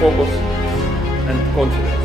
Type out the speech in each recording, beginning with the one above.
focus and confidence.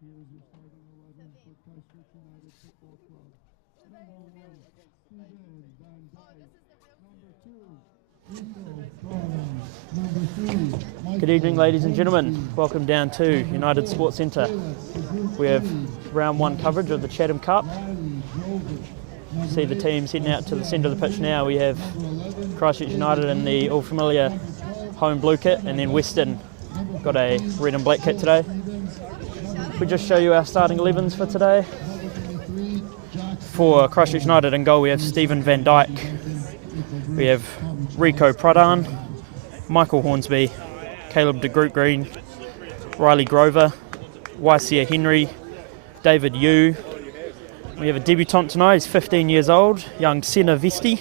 Here is your starting 11 for Christchurch United Football Club. Number 1, Stephen Van Dyke. Number 2, Number 3, Good evening, ladies and gentlemen. Welcome down to United Sports Centre. We have round 1 coverage of the Chatham Cup. See the teams heading out to the centre of the pitch now. We have Christchurch United in the all familiar home blue kit, and then Western got a red and black kit today. We just show you our starting 11s for today. For Christchurch United in goal, we have Stephen Van Dyke. We have Rico Pradhan, Michael Hornsby, Caleb de Groot Green, Riley Grover, Waisia Henry, David Yu. We have a debutant tonight, he's 15 years old, young Senna Vesti.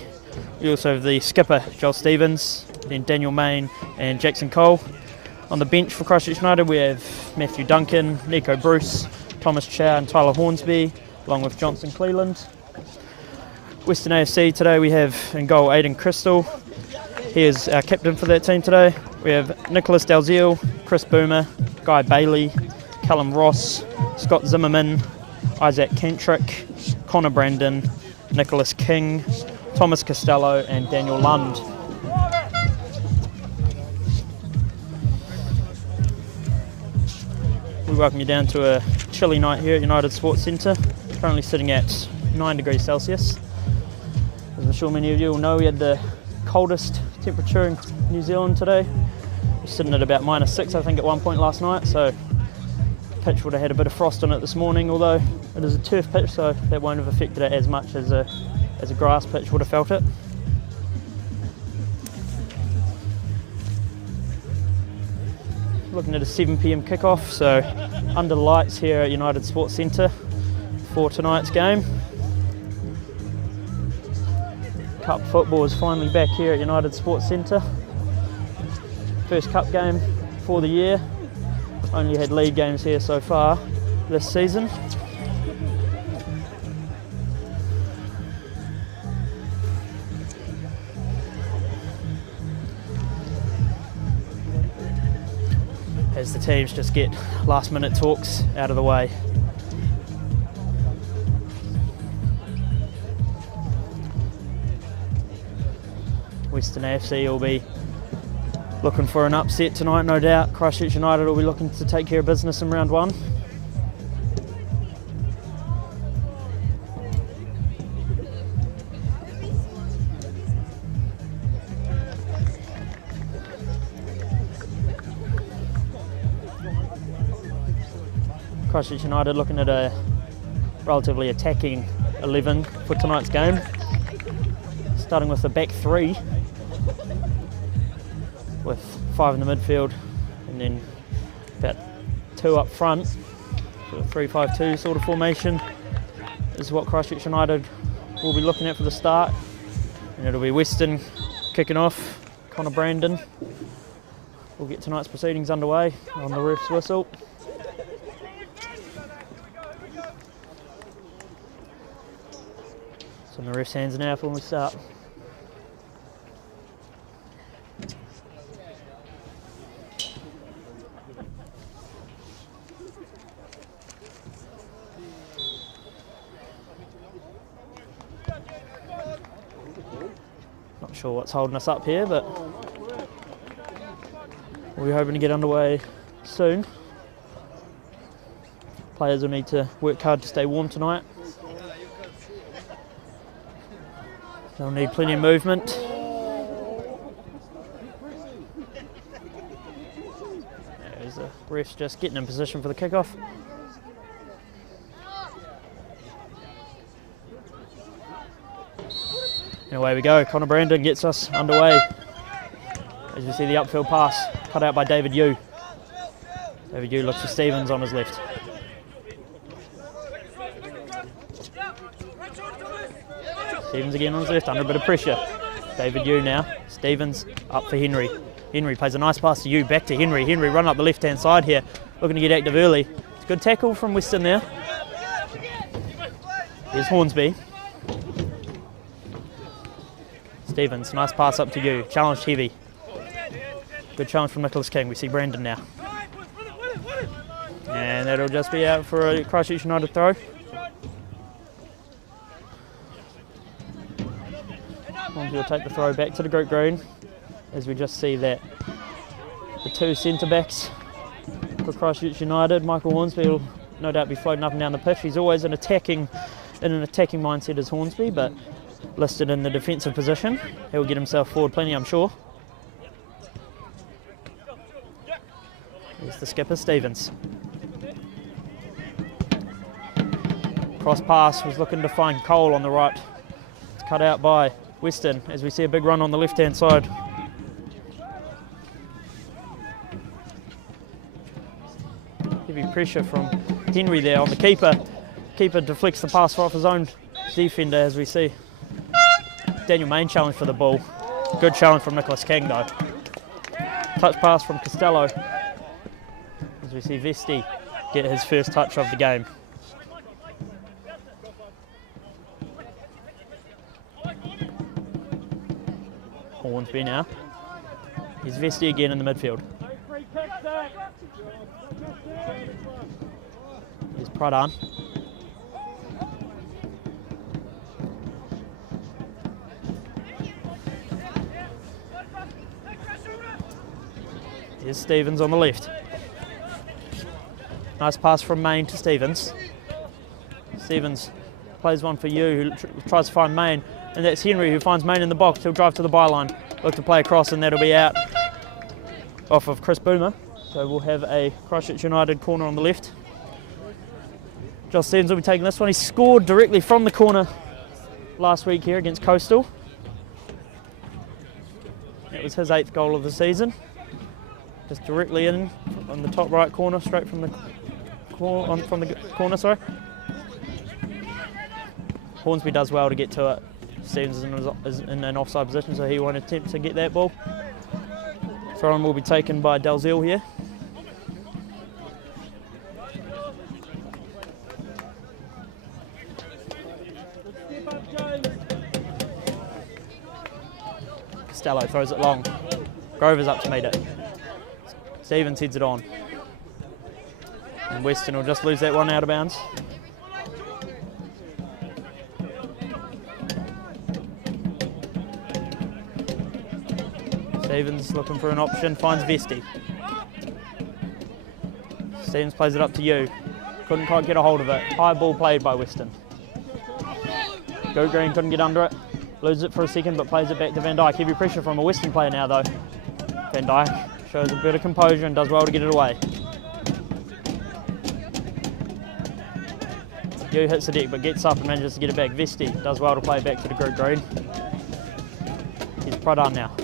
We also have the skipper, Joel Stevens. then Daniel Main and Jackson Cole. On the bench for Christchurch United we have Matthew Duncan, Nico Bruce, Thomas Chow and Tyler Hornsby, along with Johnson Cleland. Western AFC today we have in goal Aidan Crystal. He is our captain for that team today. We have Nicholas Dalziel, Chris Boomer, Guy Bailey, Callum Ross, Scott Zimmerman, Isaac Kentrick, Connor Brandon, Nicholas King, Thomas Costello and Daniel Lund. We welcome you down to a chilly night here at United Sports Centre, currently sitting at 9 degrees Celsius. As I'm sure many of you will know, we had the coldest temperature in New Zealand today. We're sitting at about -6 I think at one point last night, so the pitch would have had a bit of frost on it this morning, although it is a turf pitch so that won't have affected it as much as a grass pitch would have felt it. Looking at a 7 p.m. kickoff, so under lights here at United Sports Centre for tonight's game. Cup football is finally back here at United Sports Centre. First cup game for the year. Only had league games here so far this season. As the teams just get last minute talks out of the way. Western AFC will be looking for an upset tonight, no doubt. Christchurch United will be looking to take care of business in round one. Christchurch United looking at a relatively attacking 11 for tonight's game. Starting with the back three, with 5 in the midfield and then about 2 up front. So a 3-5-2 sort of formation is what Christchurch United will be looking at for the start. And it'll be Western kicking off. Connor Brandon will get tonight's proceedings underway on the ref's whistle. So in the ref's hands now for when we start. Not sure what's holding us up here, but we're hoping to get underway soon. Players will need to work hard to stay warm tonight. They'll need plenty of movement. There's the refs just getting in position for the kickoff. And away we go. Connor Brandon gets us underway. As you see the upfield pass cut out by David Yu. David Yu looks for Stevens on his left. Stevens again on his left, under a bit of pressure. David Yu now. Stevens up for Henry. Henry plays a nice pass to Yu, back to Henry. Henry run up the left-hand side here, looking to get active early. It's a good tackle from Western there. Here's Hornsby. Stevens, nice pass up to Yu. Challenged heavy. Good challenge from Nicholas King. We see Brandon now. And that'll just be out for a Christchurch United throw. Hornsby will take the throw back to the group green, as we just see that the 2 centre-backs for Christchurch United, Michael Hornsby will no doubt be floating up and down the pitch. He's always in an attacking mindset as Hornsby, but listed in the defensive position. He'll get himself forward plenty, I'm sure. There's the skipper, Stevens. Cross pass was looking to find Cole on the right. It's cut out by Western, as we see a big run on the left-hand side. Heavy pressure from Henry there on the keeper. Keeper deflects the pass off his own defender, as we see. Daniel Main challenge for the ball. Good challenge from Nicholas King though. Touch pass from Costello. As we see Vesti get his first touch of the game. Hornsby now. Here's Vesti again in the midfield. Here's Pradhan. Here's Stevens on the left. Nice pass from Main to Stevens. Stevens plays one for you, who tries to find Main, and that's Henry who finds Main in the box. He'll drive to the byline, look to play across, and that'll be out off of Chris Boomer. So we'll have a Christchurch United corner on the left. Josh Stevens will be taking this one. He scored directly from the corner last week here against Coastal. That was his 8th goal of the season. Just directly in on the top right corner, straight from the corner, sorry. Hornsby does well to get to it. Stevens is in an offside position, so he won't attempt to get that ball. Throw-in will be taken by Dalziel here. Costello throws it long. Grover's up to meet it. Stevens heads it on. And Weston will just lose that one out of bounds. Stevens looking for an option, finds Vesti. Stevens plays it up to you. Couldn't quite get a hold of it. High ball played by Weston. Go Green couldn't get under it. Loses it for a second, but plays it back to Van Dyke. Heavy pressure from a Weston player now though. Van Dyke shows a bit of composure and does well to get it away. Yu hits the deck but gets up and manages to get it back. Vesti does well to play it back to the group green. Here's Pradhan now.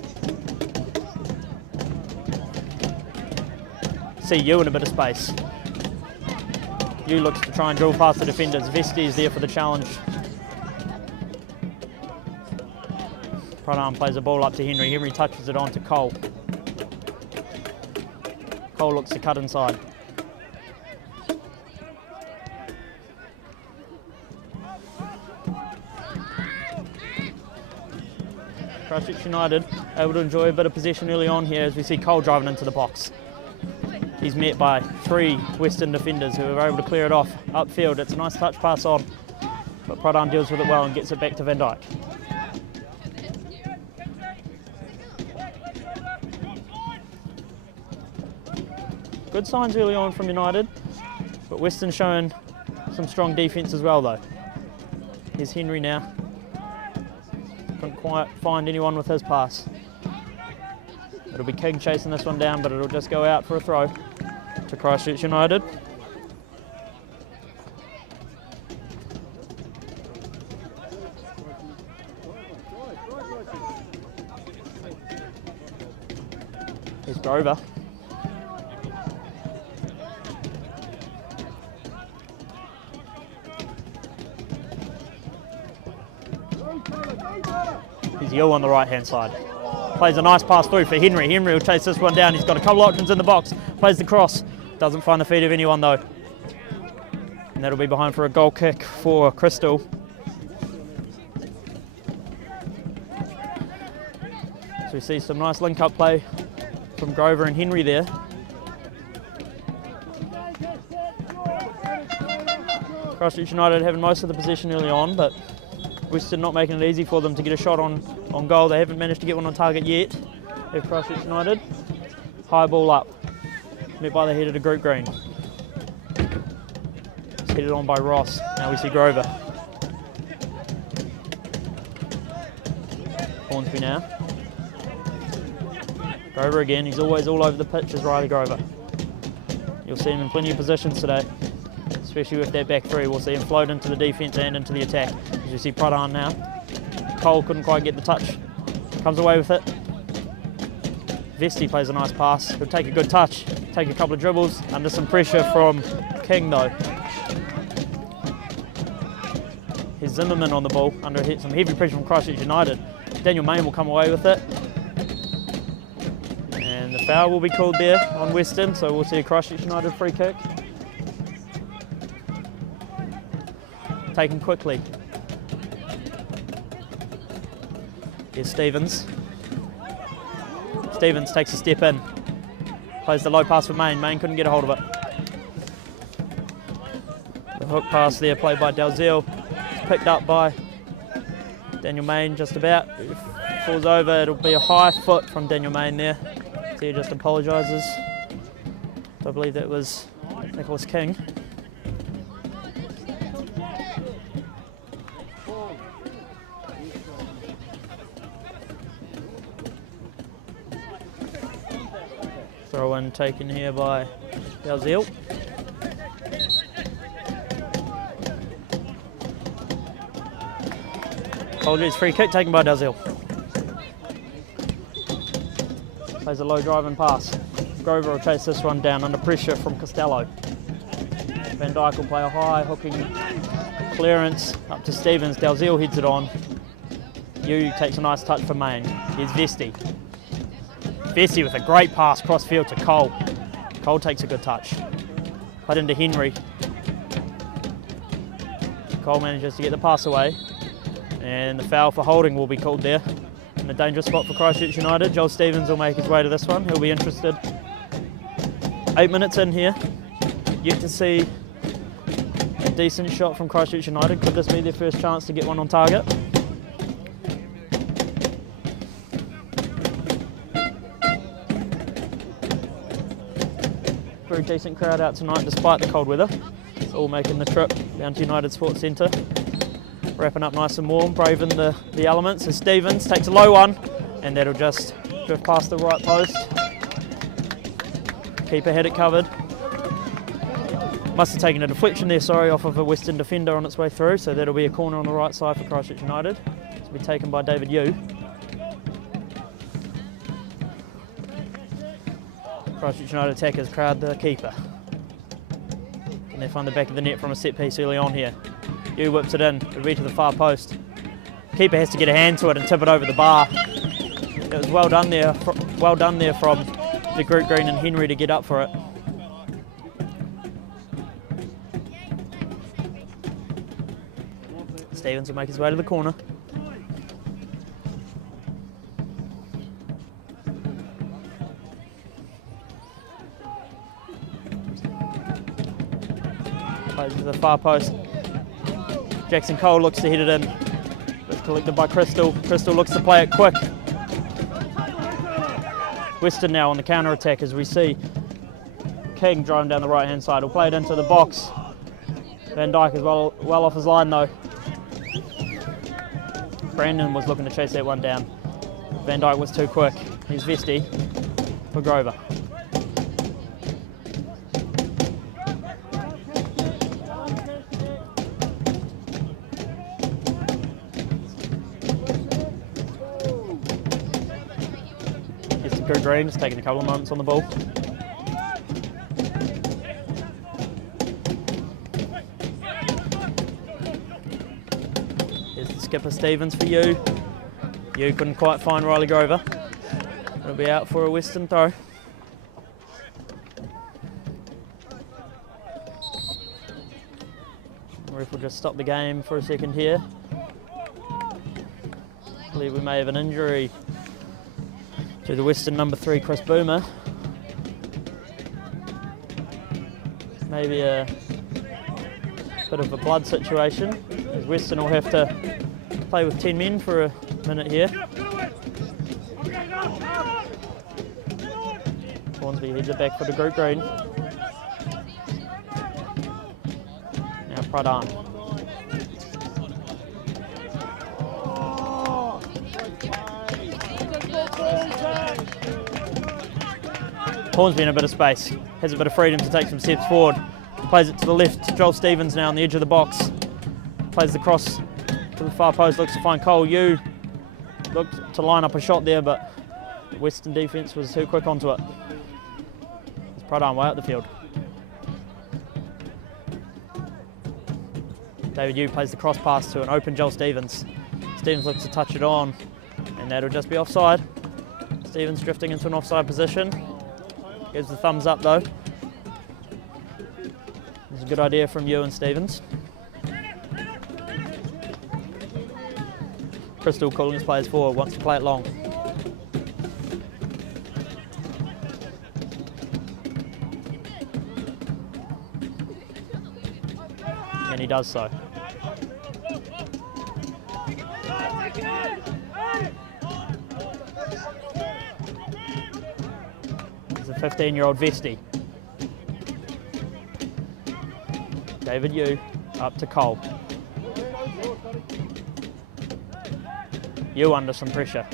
See Yu in a bit of space. Yu looks to try and drill past the defenders. Vesti is there for the challenge. Pradhan plays the ball up to Henry. Henry touches it on to Cole. Cole looks to cut inside. Christchurch United able to enjoy a bit of possession early on here as we see Cole driving into the box. He's met by 3 Western defenders who are able to clear it off upfield. It's a nice touch pass on, but Pradhan deals with it well and gets it back to Van Dyke. Good signs early on from United, but Western showing some strong defence as well though. Here's Henry now. Couldn't quite find anyone with his pass. It'll be King chasing this one down, but it'll just go out for a throw to Christchurch United. Here's Grover. Here's Yu on the right hand side. Plays a nice pass through for Henry. Henry will chase this one down. He's got a couple options in the box. Plays the cross. Doesn't find the feet of anyone though. And that'll be behind for a goal kick for Crystal. So we see some nice link up play from Grover and Henry there. Christchurch United having most of the possession early on, but Western not making it easy for them to get a shot on goal. They haven't managed to get one on target yet. They've Christchurch United. High ball up. Met by the head of the group green. It's headed on by Ross. Now we see Grover. Hornsby now. Grover again. He's always all over the pitch as Riley Grover. You'll see him in plenty of positions today, especially with that back three. We'll see him float into the defence and into the attack. As you see Pradhan now. Cole couldn't quite get the touch. Comes away with it. Vesti plays a nice pass. He'll take a good touch. Take a couple of dribbles. Under some pressure from King though. Here's Zimmerman on the ball. Under some heavy pressure from Christchurch United. Daniel Main will come away with it. And the foul will be called there on Western, so we'll see a Christchurch United free kick. Taken quickly. Here's Stevens. Stevens takes a step in. Plays the low pass for Main. Main couldn't get a hold of it. The hook pass there played by Dalziel. Picked up by Daniel Main just about. Falls over. It'll be a high foot from Daniel Main there. So he just apologises. I believe that was Nicholas King. Throw in taken here by Dalziel. Apologies, free kick taken by Dalziel. Plays a low driving pass. Grover will chase this one down under pressure from Costello. Van Dijk will play a high hooking clearance up to Stevens. Dalziel heads it on. Yu takes a nice touch for Main. Here's Vesti. Vesti with a great pass cross field to Cole. Cole takes a good touch. Put into Henry. Cole manages to get the pass away. And the foul for holding will be called there. In a dangerous spot for Christchurch United. Joel Stevens will make his way to this one. He'll be interested. 8 minutes in here. Yet to see a decent shot from Christchurch United. Could this be their first chance to get one on target? Very decent crowd out tonight despite the cold weather. All making the trip down to United Sports Centre. Wrapping up nice and warm, braving the elements as Stevens takes a low one and that'll just drift past the right post. Keeper had it covered. Must have taken a deflection there, sorry, off of a Western defender on its way through, so that'll be a corner on the right side for Christchurch United. This will be taken by David Yu. Christchurch United attackers crowd the keeper. And they find the back of the net from a set piece early on here. Yu whips it in, it'll be to the far post. Keeper has to get a hand to it and tip it over the bar. It was well done there from the Group Green and Henry to get up for it. Stevens will make his way to the corner. Plays to the far post. Jackson Cole looks to head it in. It's collected by Crystal. Crystal looks to play it quick. Western now on the counter attack as we see King driving down the right hand side. He'll play it into the box. Van Dijk is well off his line though. Brandon was looking to chase that one down. Van Dijk was too quick. Here's Vesti for Grover. Group Green just taking a couple of moments on the ball. Here's the skipper Stevens for Yu. Yu couldn't quite find Riley Grover. It'll be out for a Western throw. The ref will just stop the game for a second here. I believe we may have an injury to the Western number 3, Chris Boomer. Maybe a bit of a blood situation, as Western will have to play with 10 men for a minute here. Hornsby heads it back for the Group Green. Now Pradhan. Hornsby in a bit of space, has a bit of freedom to take some steps forward. Plays it to the left, Joel Stevens now on the edge of the box. Plays the cross to the far post, looks to find Cole. Yu looked to line up a shot there, but the Western defence was too quick onto it. It's Pradhan way out the field. David Yu plays the cross pass to an open Joel Stevens. Stevens looks to touch it on, and that'll just be offside. Stevens drifting into an offside position. Gives the thumbs up though. It's a good idea from you and Stevens. Crystal calling his players forward, wants to play it long. And he does so. It's a 15-year-old Vesti. David Yu up to Cole. Yu under some pressure.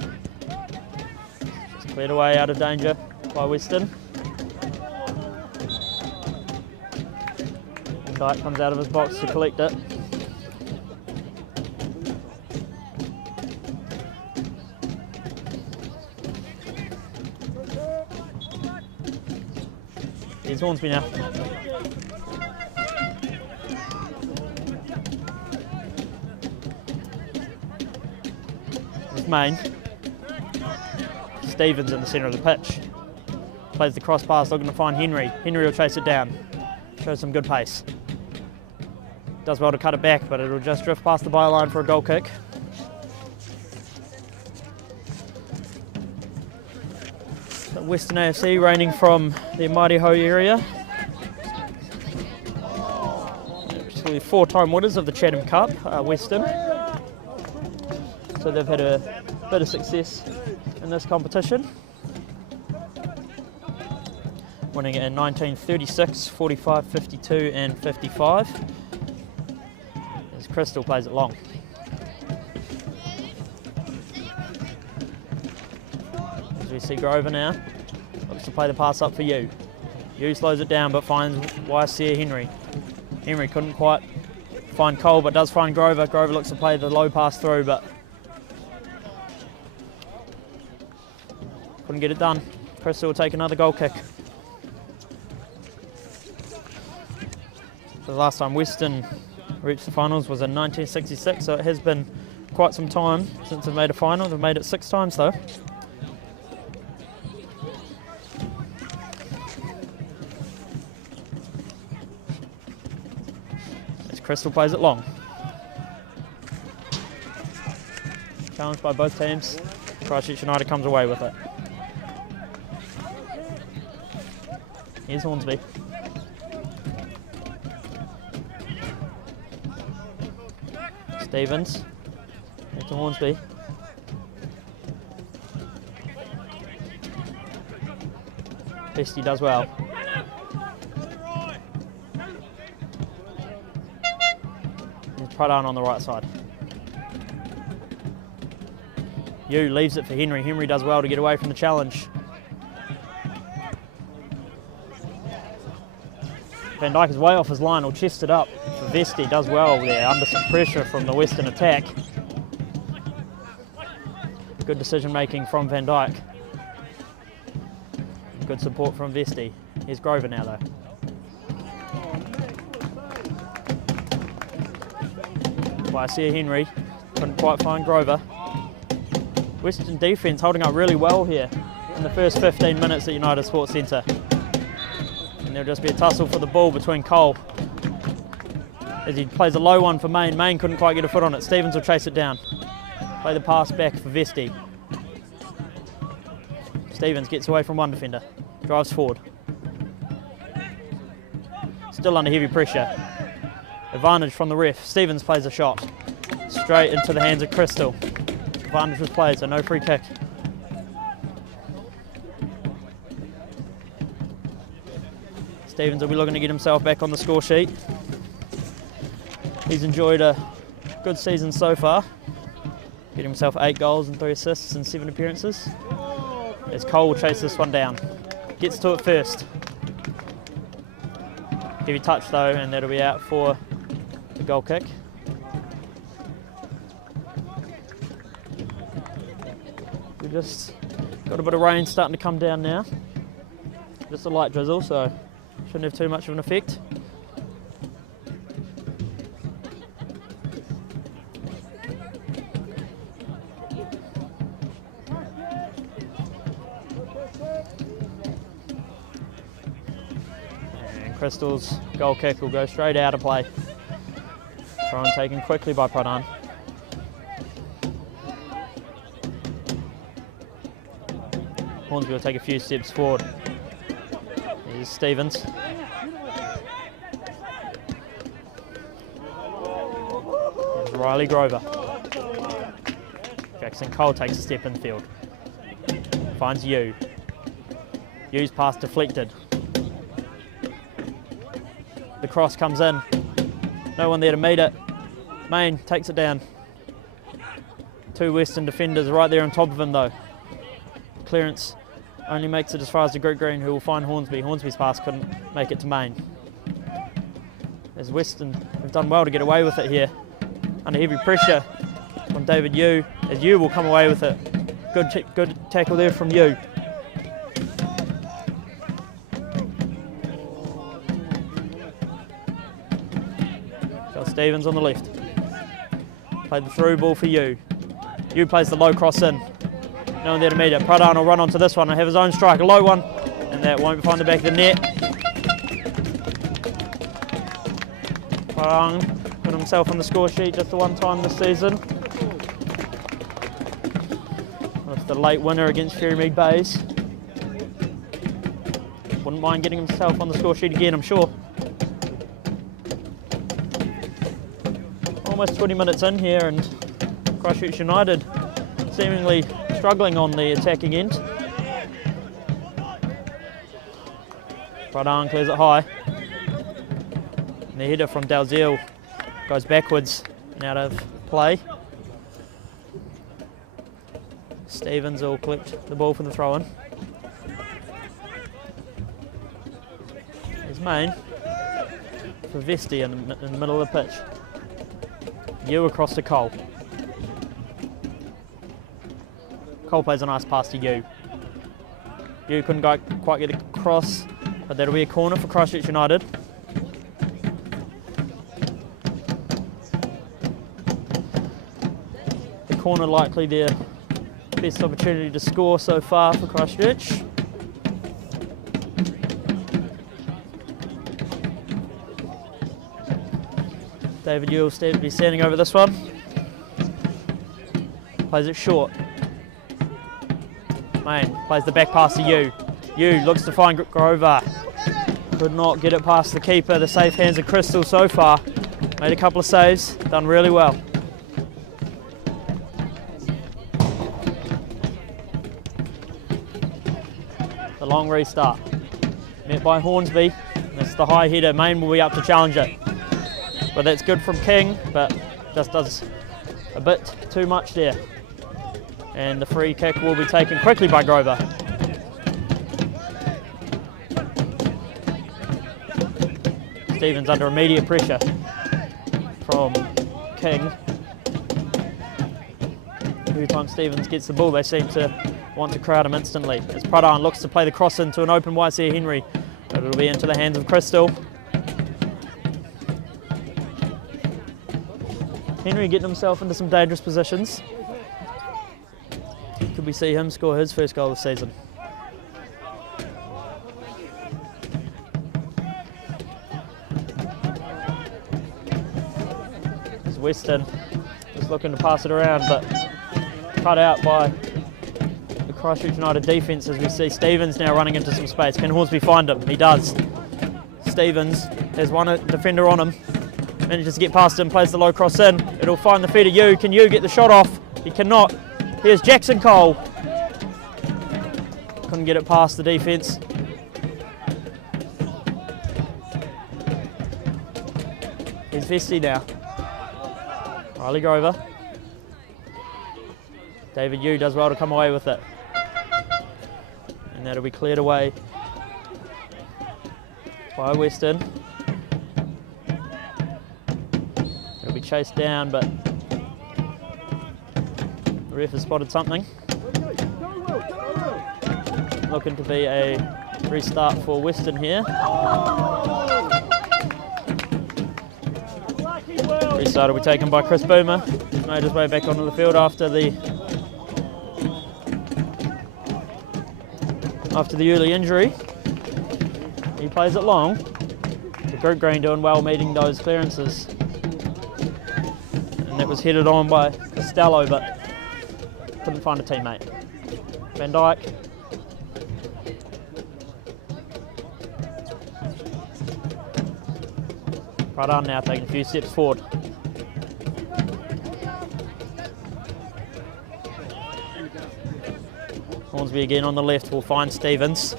Just cleared away out of danger by Weston. Dyke comes out of his box to collect it. Here's Hornsby now. It's Main. Stevens in the centre of the pitch. Plays the cross pass, looking to find Henry. Henry will chase it down. Shows some good pace. Does well to cut it back, but it'll just drift past the byline for a goal kick. So Western AFC reigning from the Mairiho area. Actually 4-time winners of the Chatham Cup, Western. So they've had a bit of success in this competition. Winning it in 1936, 45, 52 and 55. As Crystal plays it long. As we see Grover now, looks to play the pass up for Yu. Yu slows it down but finds YC Henry. Henry couldn't quite find Cole but does find Grover. Grover looks to play the low pass through but couldn't get it done. Crystal will take another goal kick. The last time Western reached the finals was in 1966, so it has been quite some time since they've made a final. They've made it 6 times though. As Crystal plays it long. Challenged by both teams. Christchurch United comes away with it. Here's Hornsby. Stevens, back to Hornsby. Vesti does well. Here's Pradhan on the right side. Yu leaves it for Henry. Henry does well to get away from the challenge. Van Dyke is way off his line, will chest it up. Vesti does well there, under some pressure from the Western attack. Good decision making from Van Dyke. Good support from Vesti. Here's Grover now though. YC Henry, couldn't quite find Grover. Western defence holding up really well here in the first 15 minutes at United Sports Centre. And there'll just be a tussle for the ball between Cole as he plays a low one for Main. Main couldn't quite get a foot on it. Stevens will chase it down. Play the pass back for Vesti. Stevens gets away from one defender. Drives forward. Still under heavy pressure. Advantage from the ref. Stevens plays a shot. Straight into the hands of Crystal. Advantage was played, so no free kick. Stevens will be looking to get himself back on the score sheet. He's enjoyed a good season so far. Getting himself 8 goals and 3 assists in 7 appearances. As Cole will chase this one down. Gets to it first. Heavy touch though, and that'll be out for the goal kick. We've just got a bit of rain starting to come down now. Just a light drizzle, so shouldn't have too much of an effect. And Crystal's goal kick will go straight out of play. Try and taken quickly by Pradhan. Hornsby will take a few steps forward. Here's Stevens. Here's Riley Grover. Jackson Cole takes a step in field. Finds Yu. Yu's pass deflected. The cross comes in. No one there to meet it. Main takes it down. Two Western defenders right there on top of him though. Clearance only makes it as far as the group green, who will find Hornsby. Hornsby's pass couldn't make it to Main. As Western have done well to get away with it here. Under heavy pressure from David Yu, as Yu will come away with it. Good tackle there from Yu. Got Stevens on the left. Played the through ball for Yu. Yu plays the low cross in. No one there to meet it. Pradhan will run onto this one and have his own strike, a low one, and that won't find the back of the net. Pradhan put himself on the score sheet just the one time this season. With the late winner against Ferrymead Bays. Wouldn't mind getting himself on the score sheet again, I'm sure. Almost 20 minutes in here and Christchurch United seemingly struggling on the attacking end. Pradhan clears it high. And the header from Dalziel goes backwards and out of play. Stevens will collect the ball for the throw-in. There's Main for Vesti in the middle of the pitch. Yu across to Cole. Cole plays a nice pass to Yu. Yu couldn't quite get across, but that'll be a corner for Christchurch United. The corner likely their best opportunity to score so far for Christchurch. David Yu will be standing over this one. Plays it short. Main plays the back pass to Yu. Yu looks to find Grover. Could not get it past the keeper. The safe hands of Crystal so far. Made a couple of saves, done really well. The long restart. Met by Hornsby. That's the high header. Main will be up to challenge it. But that's good from King, but just does a bit too much there. And the free kick will be taken quickly by Grover. Stevens under immediate pressure from King. Every time Stevens gets the ball, they seem to want to crowd him instantly. As Pradhan looks to play the cross into an open YC Henry, but it'll be into the hands of Crystal. Henry getting himself into some dangerous positions. Could we see him score his first goal this season? As Western is looking to pass it around, but cut out by the Christchurch United defence as we see Stevens now running into some space. Can Hornsby find him? He does. Stevens has one defender on him. Manages to get past him, plays the low cross in. It'll find the feet of Yu. Can Yu get the shot off? He cannot. Here's Jackson Cole. Couldn't get it past the defence. Here's Vesti now. Riley Grover. David Yu does well to come away with it. And that'll be cleared away by Western. It'll be chased down, but the ref has spotted something. Looking to be a restart for Western here. Restart will be taken by Chris Boomer. He's made his way back onto the field after the after the early injury. He plays it long. The group green doing well meeting those clearances. And that was headed on by Costello, but couldn't find a teammate. Van Dyke. Right on now, taking a few steps forward. Hornsby again on the left will find Stevens.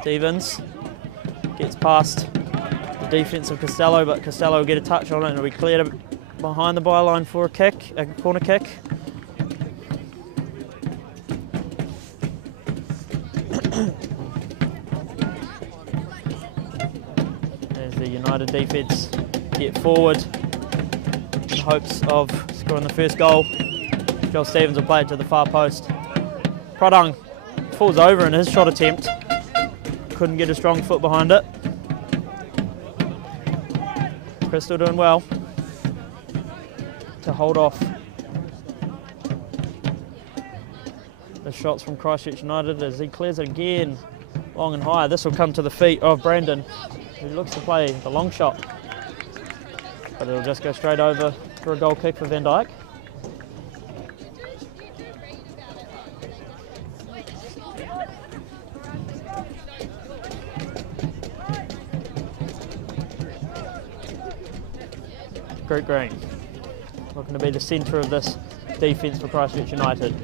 Stevens gets past the defence of Costello, but Costello will get a touch on it and it'll be cleared behind the byline for a kick, a corner kick. As the United defence get forward in hopes of scoring the first goal. Joel Stevens will play it to the far post. Produng falls over in his shot attempt. Couldn't get a strong foot behind it. Chris still doing well to hold off the shots from Christchurch United as he clears it again long and high. This will come to the feet of Brandon, who looks to play the long shot, but it'll just go straight over for a goal kick for Van Dyke. Group green, looking to be the centre of this defence for Christchurch United.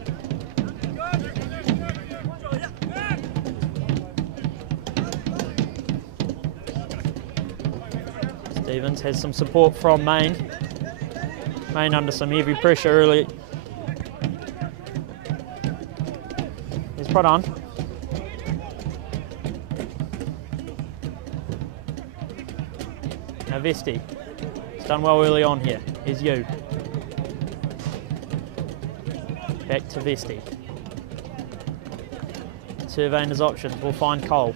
Stevens has some support from Main. Main under some heavy pressure early. He's put on. Now Vesti. Done well early on here. Here's you. Back to Vesti. Surveying his options. We'll find Cole.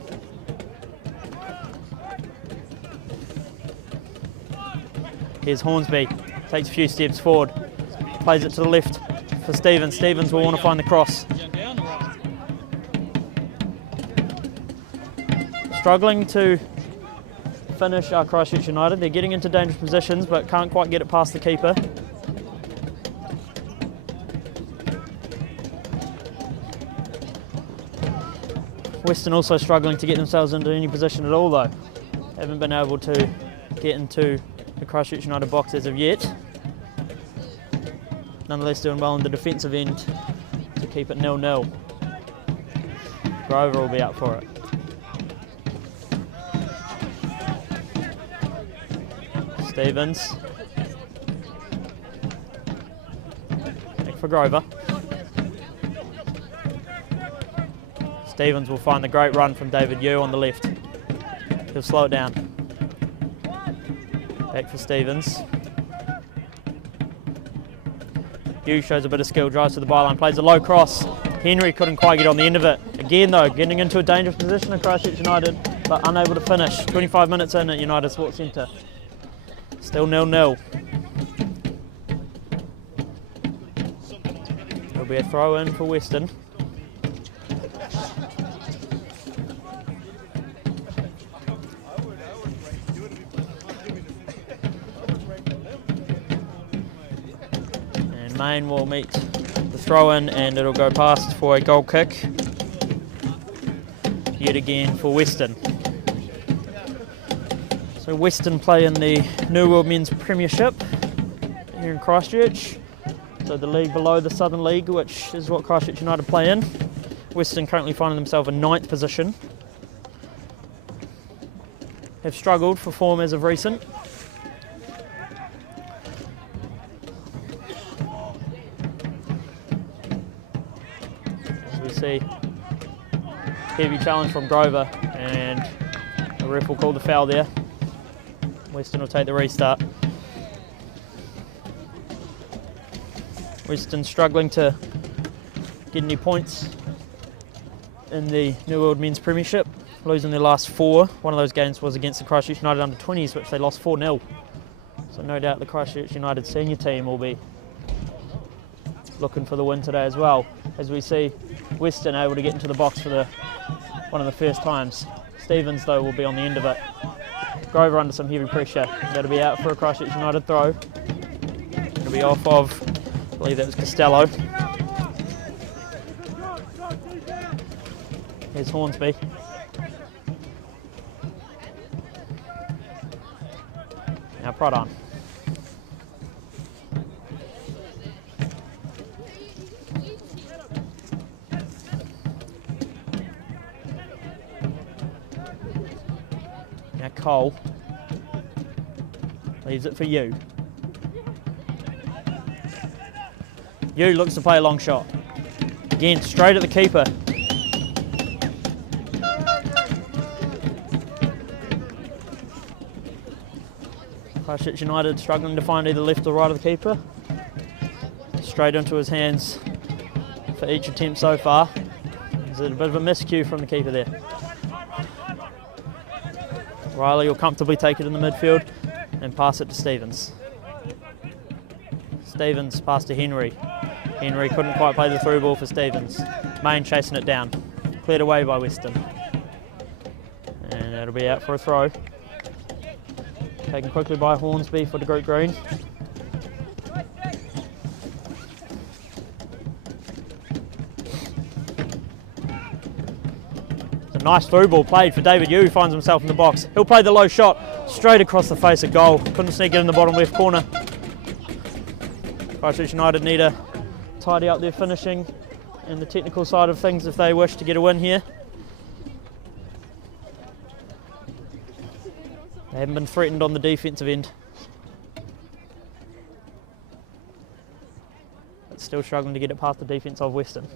Here's Hornsby. Takes a few steps forward. Plays it to the left for Stevens. Stevens will want to find the cross. Struggling to finish Christchurch United. They're getting into dangerous positions but can't quite get it past the keeper. Western also struggling to get themselves into any position at all though. Haven't been able to get into the Christchurch United box as of yet. Nonetheless doing well on the defensive end to keep it 0-0. Grover will be up for it. Stevens. Back for Grover. Stevens will find the great run from David Yu on the left. He'll slow it down. Back for Stevens. Yu shows a bit of skill, drives to the byline, plays a low cross. Henry couldn't quite get on the end of it. Again though, getting into a dangerous position at Christchurch United, but unable to finish. 25 minutes in at United Sports Centre. Still 0-0. There'll be a throw in for Western. And Main will meet the throw in and it'll go past for a goal kick. Yet again for Western. So Western play in the New World Men's Premiership here in Christchurch. So the league below the Southern League, which is what Christchurch United play in. Western currently finding themselves in 9th position. Have struggled for form as of recent. As we see, heavy challenge from Grover and the ref will call the foul there. Western will take the restart. Western struggling to get any points in the New World Men's Premiership, losing their last 4. One of those games was against the Christchurch United under-20s, which they lost 4-0. So no doubt the Christchurch United senior team will be looking for the win today as well. As we see Western able to get into the box for one of the first times. Stevens, though, will be on the end of it. Grover under some heavy pressure. That'll be out for a Christchurch United throw. It'll be off of, I believe that was Costello. Here's Hornsby. Now prod on. Now Cole leaves it for you. You looks to play a long shot. Again, straight at the keeper. Christchurch United struggling to find either left or right of the keeper. Straight into his hands for each attempt so far. There's a bit of a miscue from the keeper there. Riley will comfortably take it in the midfield and pass it to Stevens. Stevens pass to Henry. Henry couldn't quite play the through ball for Stevens. Main chasing it down. Cleared away by Weston. And that'll be out for a throw. Taken quickly by Hornsby for the group green. It's a nice through ball played for David Yu, who finds himself in the box. He'll play the low shot straight across the face of goal. Couldn't sneak it in the bottom left corner. Christchurch United need to tidy up their finishing and the technical side of things if they wish to get a win here. They haven't been threatened on the defensive end. But still struggling to get it past the defence of Western.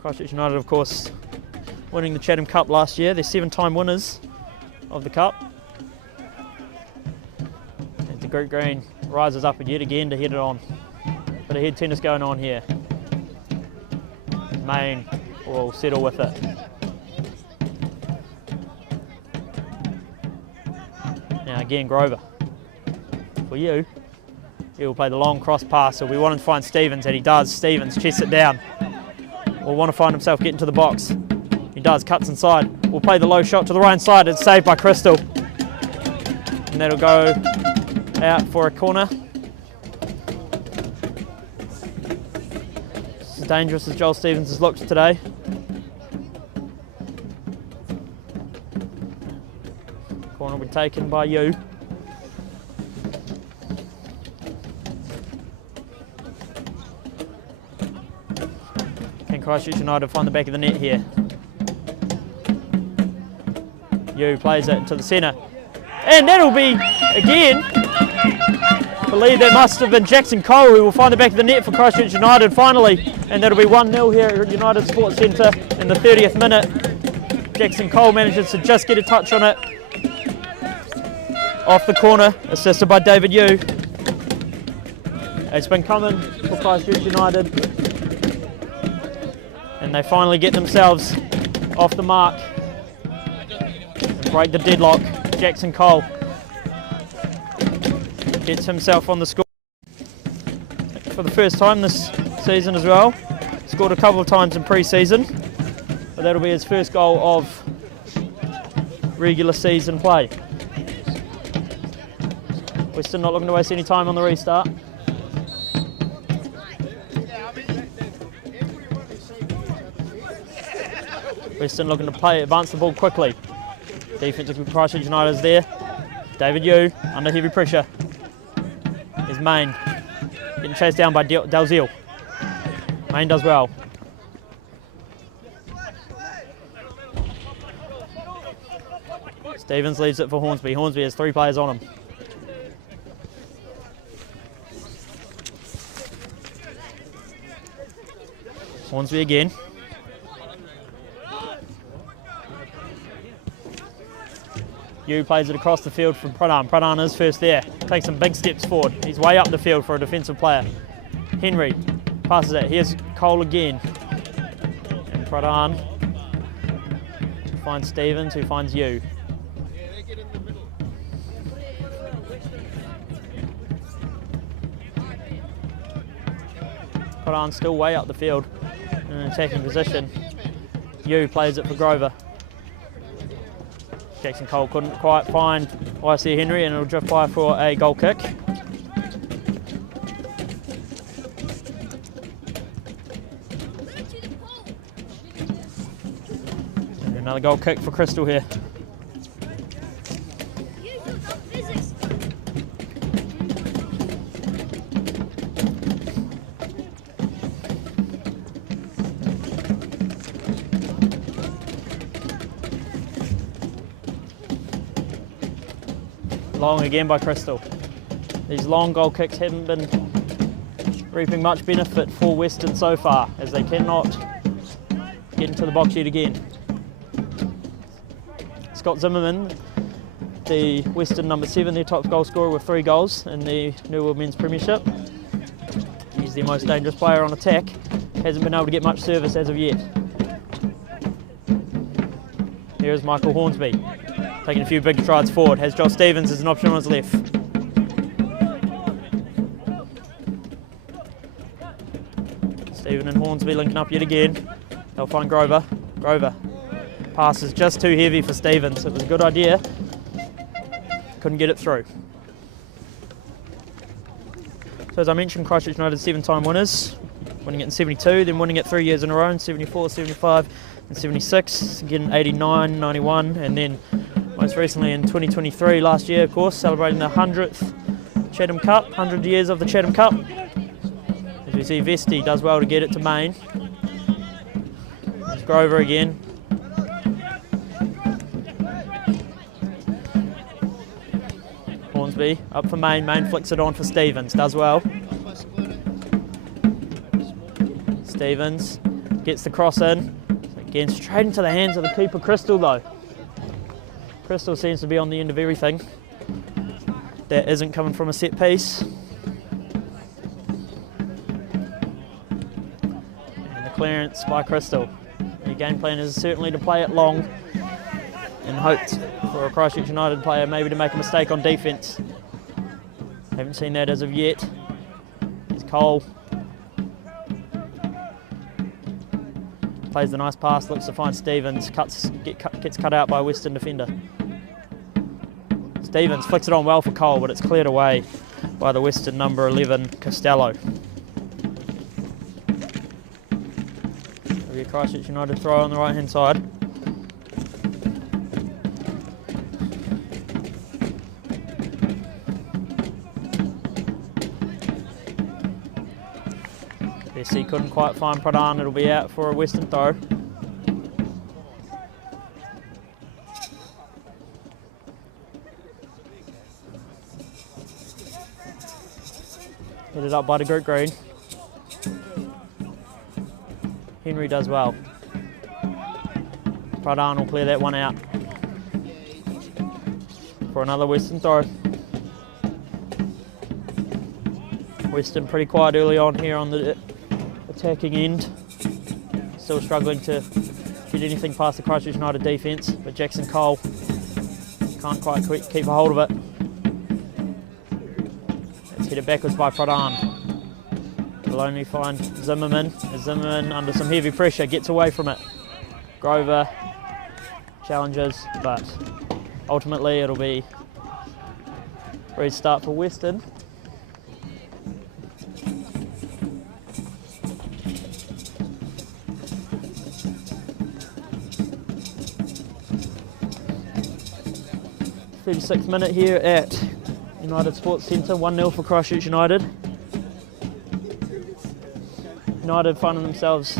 Christchurch United, of course, winning the Chatham Cup last year. They're 7-time winners of the Cup. And the group green rises up yet again to head it on. Bit of head tennis going on here. Main will settle with it. Now again, Grover. For you, he'll play the long cross pass, so we want him to find Stevens, and he does. Stevens chests it down. Will want to find himself getting to the box. He does, cuts inside. Will play the low shot to the right side. It's saved by Crystal. And that'll go out for a corner. As dangerous as Joel Stevens has looked today. Corner will be taken by you. Can Christchurch United find the back of the net here? You plays it to the centre. And that'll be, again, I believe that must have been Jackson Cole who will find the back of the net for Christchurch United finally. And that'll be 1-0 here at United Sports Centre in the 30th minute. Jackson Cole manages to just get a touch on it. Off the corner, assisted by David Yu. It's been coming for Christchurch United. And they finally get themselves off the mark and break the deadlock. Jackson Cole gets himself on the score for the first time this season as well. Scored a couple of times in pre-season, but that'll be his first goal of regular season play. We're still not looking to waste any time on the restart. Western looking to play, advance the ball quickly. Defensive Christchurch United is there. David Yu under heavy pressure. Is Main getting chased down by Dalziel. Main does well. Stevens leaves it for Hornsby. Hornsby has 3 players on him. Hornsby again. Yu plays it across the field for Pradhan. Pradhan is first there. Takes some big steps forward. He's way up the field for a defensive player. Henry passes it. Here's Cole again. And Pradhan finds Stevens, who finds Yu. Pradhan still way up the field in an attacking position. Yu plays it for Grover. Jackson Cole couldn't quite find YC Henry, and it'll drift by for a goal kick. And another goal kick for Crystal here. Long again by Crystal. These long goal kicks haven't been reaping much benefit for Western so far, as they cannot get into the box yet again. Scott Zimmerman, the Western number 7, their top goal scorer with 3 goals in the New World Men's Premiership. He's their most dangerous player on attack. Hasn't been able to get much service as of yet. Here's Michael Hornsby, taking a few big strides forward. Has Josh Stevens as an option on his left. Stephen and Hornsby linking up yet again. They'll find Grover. Grover. Pass is just too heavy for Stevens. It was a good idea. Couldn't get it through. So as I mentioned, Christchurch United 7-time winners. Winning it in 72, then winning it 3 years in a row in 74, 75 and 76. Again 89, 91, and then most recently in 2023, last year, of course, celebrating the 100th Chatham Cup, 100 years of the Chatham Cup. As we see, Vesti does well to get it to Main. There's Grover again. Hornsby up for Main. Main flicks it on for Stevens, does well. Stevens gets the cross in. Again, straight into the hands of the keeper, Crystal, though. Crystal seems to be on the end of everything. That isn't coming from a set piece. And the clearance by Crystal. The game plan is certainly to play it long and hoped for a Christchurch United player maybe to make a mistake on defence. Haven't seen that as of yet. There's Cole. Plays the nice pass, looks to find Stevens, gets cut out by a Western defender. Stevens flicks it on well for Cole, but it's cleared away by the Western number 11, Costello. There'll be a Christchurch United throw on the right hand side. Bessie couldn't quite find Pradhan, it'll be out for a Western throw. Headed up by the group green. Henry does well. Pradhan will clear that one out for another Western throw. Western pretty quiet early on here on the attacking end. Still struggling to get anything past the Christchurch United defence, but Jackson Cole can't quite keep a hold of it. It's headed backwards by Pradhan. Will only find Zimmerman. Zimmerman under some heavy pressure gets away from it. Grover challenges, but ultimately it'll be a restart for Western. .36 minute here at United Sports Centre, 1-0 for Christchurch United. United finding themselves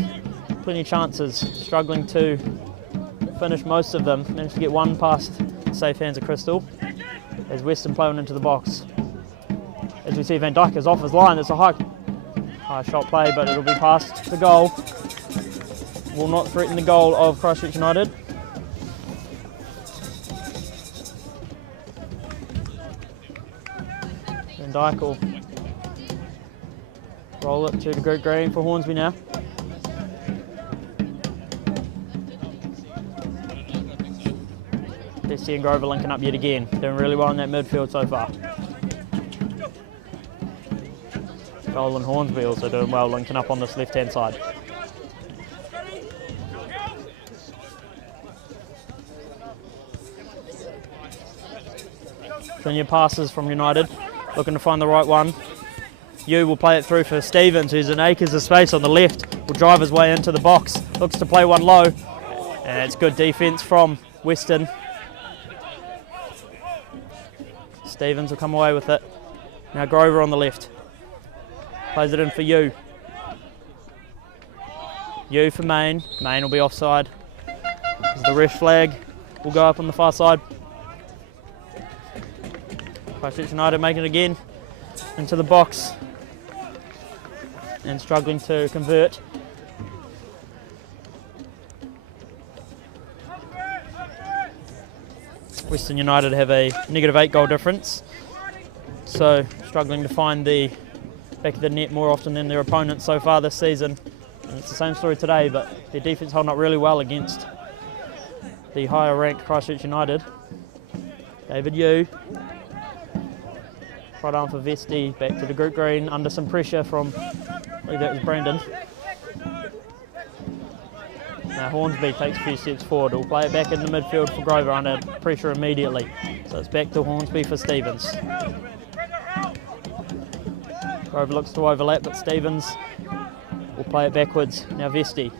plenty of chances, struggling to finish most of them. Managed to get one past safe hands of Crystal as Western play on into the box. As we see, Van Dijk is off his line. It's a high shot play, but it'll be past the goal. Will not threaten the goal of Christchurch United. Van Dijk will roll it to the group green for Hornsby now. Bessie and Grover linking up yet again, doing really well in that midfield so far. Cole and Hornsby also doing well, linking up on this left-hand side. Junior passes from United, looking to find the right one. Yu will play it through for Stevens, who's in acres of space on the left. Will drive his way into the box, looks to play one low. And it's good defence from Western. Stevens will come away with it. Now Grover on the left. Plays it in for Yu. Yu for Main. Main will be offside. The ref flag will go up on the far side. Christchurch United making it again into the box and struggling to convert. Western United have a -8 goal difference, so struggling to find the back of the net more often than their opponents so far this season. And it's the same story today, but their defence holding up really well against the higher ranked Christchurch United. David Yu. Right arm for Vesti, back to the group green, under some pressure from, I believe that was Brandon. Now Hornsby takes a few steps forward. He'll play it back in the midfield for Grover under pressure immediately. So it's back to Hornsby for Stevens. Grover looks to overlap, but Stevens will play it backwards. Now Vesti.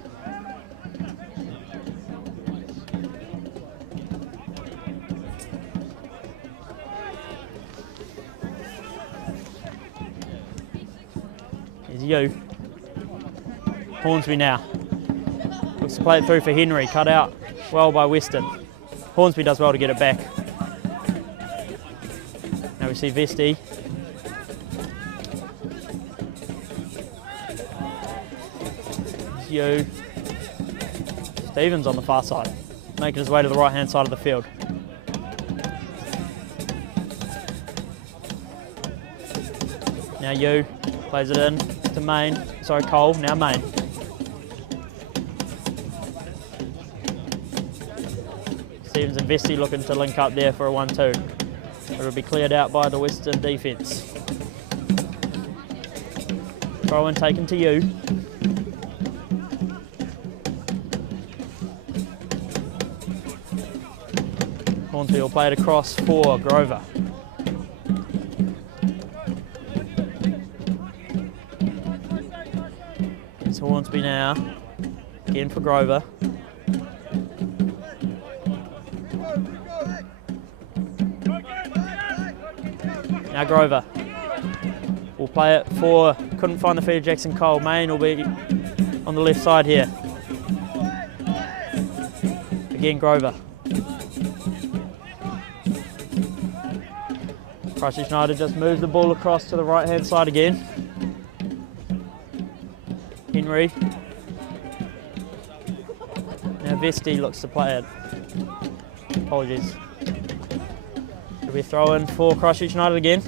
Yu. Hornsby now. Looks to play it through for Henry. Cut out well by Western. Hornsby does well to get it back. Now we see Vesti. Yu. Stevens on the far side, making his way to the right hand side of the field. Now Yu plays it in to Main. Sorry, Cole. Now Main. Stevens and Vesti looking to link up there for a 1-2. It'll be cleared out by the Western defence. Throw in taken to Yu. Hornsby will play it across for Grover. It's Hornsby now. Again for Grover. Now Grover will play it for, couldn't find the feed of Jackson Cole. Main will be on the left side here. Again Grover. Christchurch United just moves the ball across to the right hand side again. Henry. Now Vesti looks to play it. Apologies. It'll be a throw in for Christchurch United again.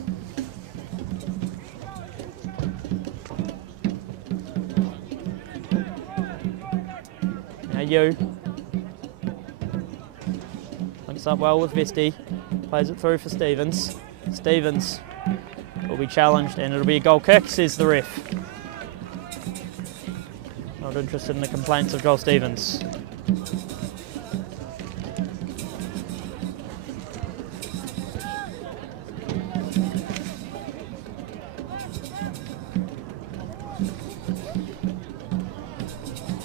Now Yu. Links up well with Vesti. Plays it through for Stevens. Stevens will be challenged and it'll be a goal kick, says the ref. Not interested in the complaints of Joel Stevens.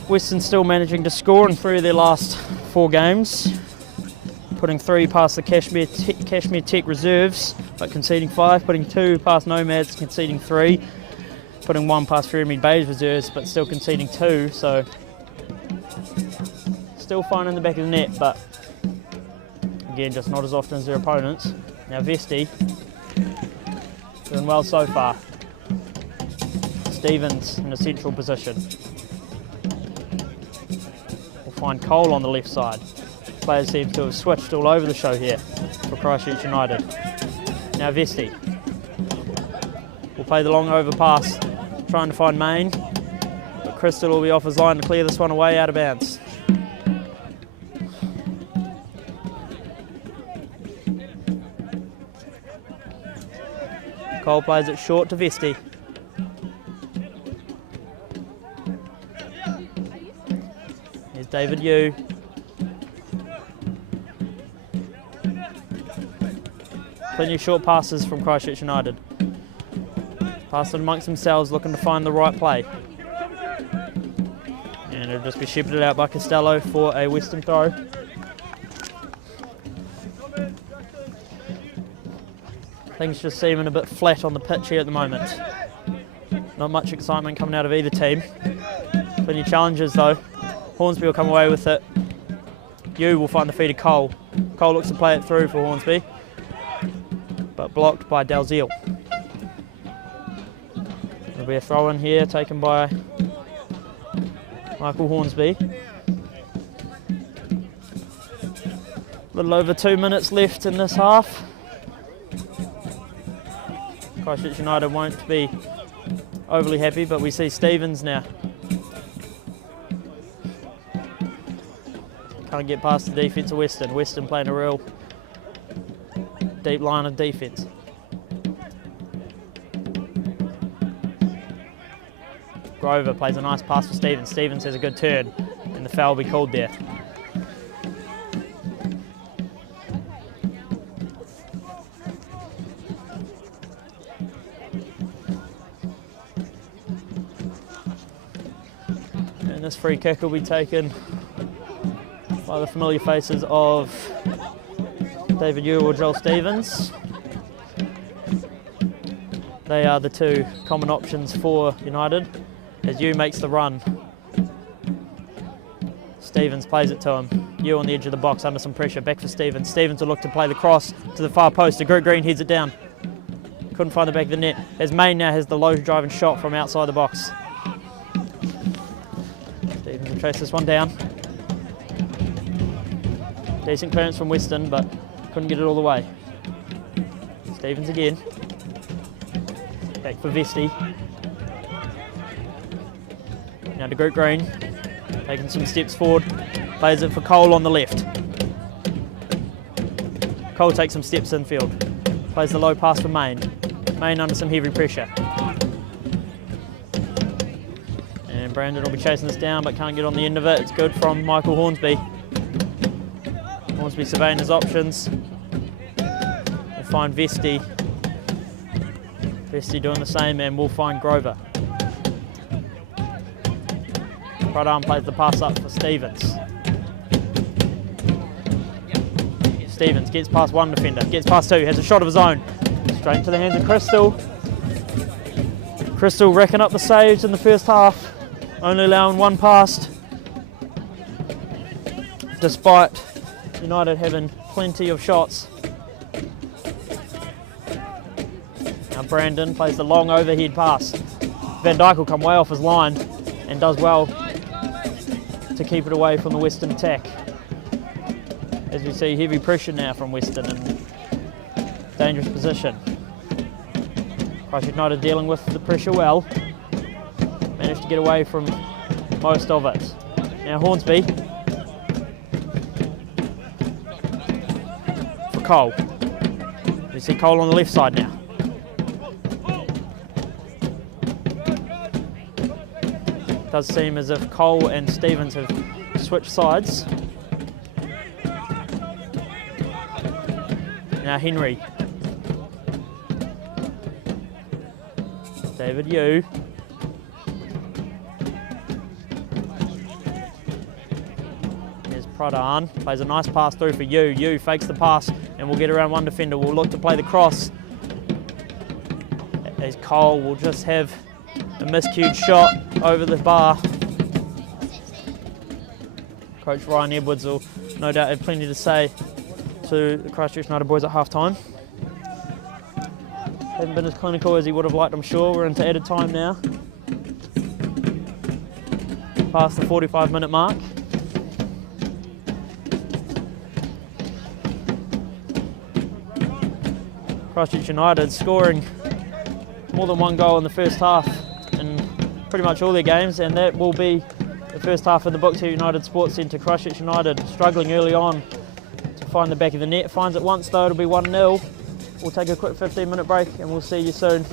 Western still managing to score in 3 of their last 4 games, putting 3 past the Cashmere Tech reserves, but conceding 5, putting 2 past Nomads, conceding 3, putting 1 past Fairmead Bay's reserves, but still conceding 2, so still fine in the back of the net, but again, just not as often as their opponents. Now Vesti, doing well so far. Stevens in a central position. We'll find Cole on the left side. Players seem to have switched all over the show here for Christchurch United. Now Vesti will play the long overpass, trying to find Main, but Crystal will be off his line to clear this one away out of bounds. Cole plays it short to Vesti. David Yu. Plenty of short passes from Christchurch United. Passing amongst themselves, looking to find the right play. And it'll just be shepherded out by Costello for a Western throw. Things just seeming a bit flat on the pitch here at the moment. Not much excitement coming out of either team. Plenty of challenges though. Hornsby will come away with it. Yu will find the feed of Cole. Cole looks to play it through for Hornsby, but blocked by Dalziel. There'll be a throw in here taken by Michael Hornsby. A little over 2 minutes left in this half. Christchurch United won't be overly happy, but we see Stevens now. Can't get past the defence of Western. Western playing a real deep line of defence. Grover plays a nice pass for Stevens. Stevens has a good turn, and the foul will be called there. And this free kick will be taken by the familiar faces of David Yu or Joel Stevens. They are the two common options for United as Yu makes the run. Stevens plays it to him. Yu on the edge of the box under some pressure. Back for Stevens. Stevens will look to play the cross to the far post. De Groot Green heads it down. Couldn't find the back of the net. As Main now has the low driving shot from outside the box. Stevens will chase this one down. Decent clearance from Western, but couldn't get it all the way. Stevens again. Back for Vesti. Now to Groot Green. Taking some steps forward. Plays it for Cole on the left. Cole takes some steps infield. Plays the low pass for Main. Main under some heavy pressure. And Brandon will be chasing this down, but can't get on the end of it. It's good from Michael Hornsby. Hornsby surveying his options. We'll find Vesti. Vesti doing the same, and we'll find Grover. Right arm plays the pass up for Stevens. Stevens gets past one defender, gets past two, has a shot of his own. Straight into the hands of Crystal. Crystal racking up the saves in the first half, only allowing one pass, despite United having plenty of shots. Now Brandon plays the long overhead pass. Van Dijk will come way off his line and does well to keep it away from the Western attack. As we see heavy pressure now from Western in dangerous position. Christchurch United dealing with the pressure well. Managed to get away from most of it. Now Hornsby. For Cole. We see Cole on the left side now. It does seem as if Cole and Stevens have switched sides. Now Henry. David Yu. There's Pradhan. Plays a nice pass through for Yu. Yu fakes the pass and will get around one defender. Will look to play the cross. As Cole will just have a miscued shot over the bar. Coach Ryan Edwards will no doubt have plenty to say to the Christchurch United boys at half-time. Hasn't been as clinical as he would have liked, I'm sure. We're into added time now. Past the 45-minute mark. Christchurch United scoring more than one goal in the first half in pretty much all their games, and that will be the first half in the books here at United Sports Centre. Christchurch United struggling early on to find the back of the net. Finds it once though, it'll be 1-0. We'll take a quick 15-minute break and we'll see you soon.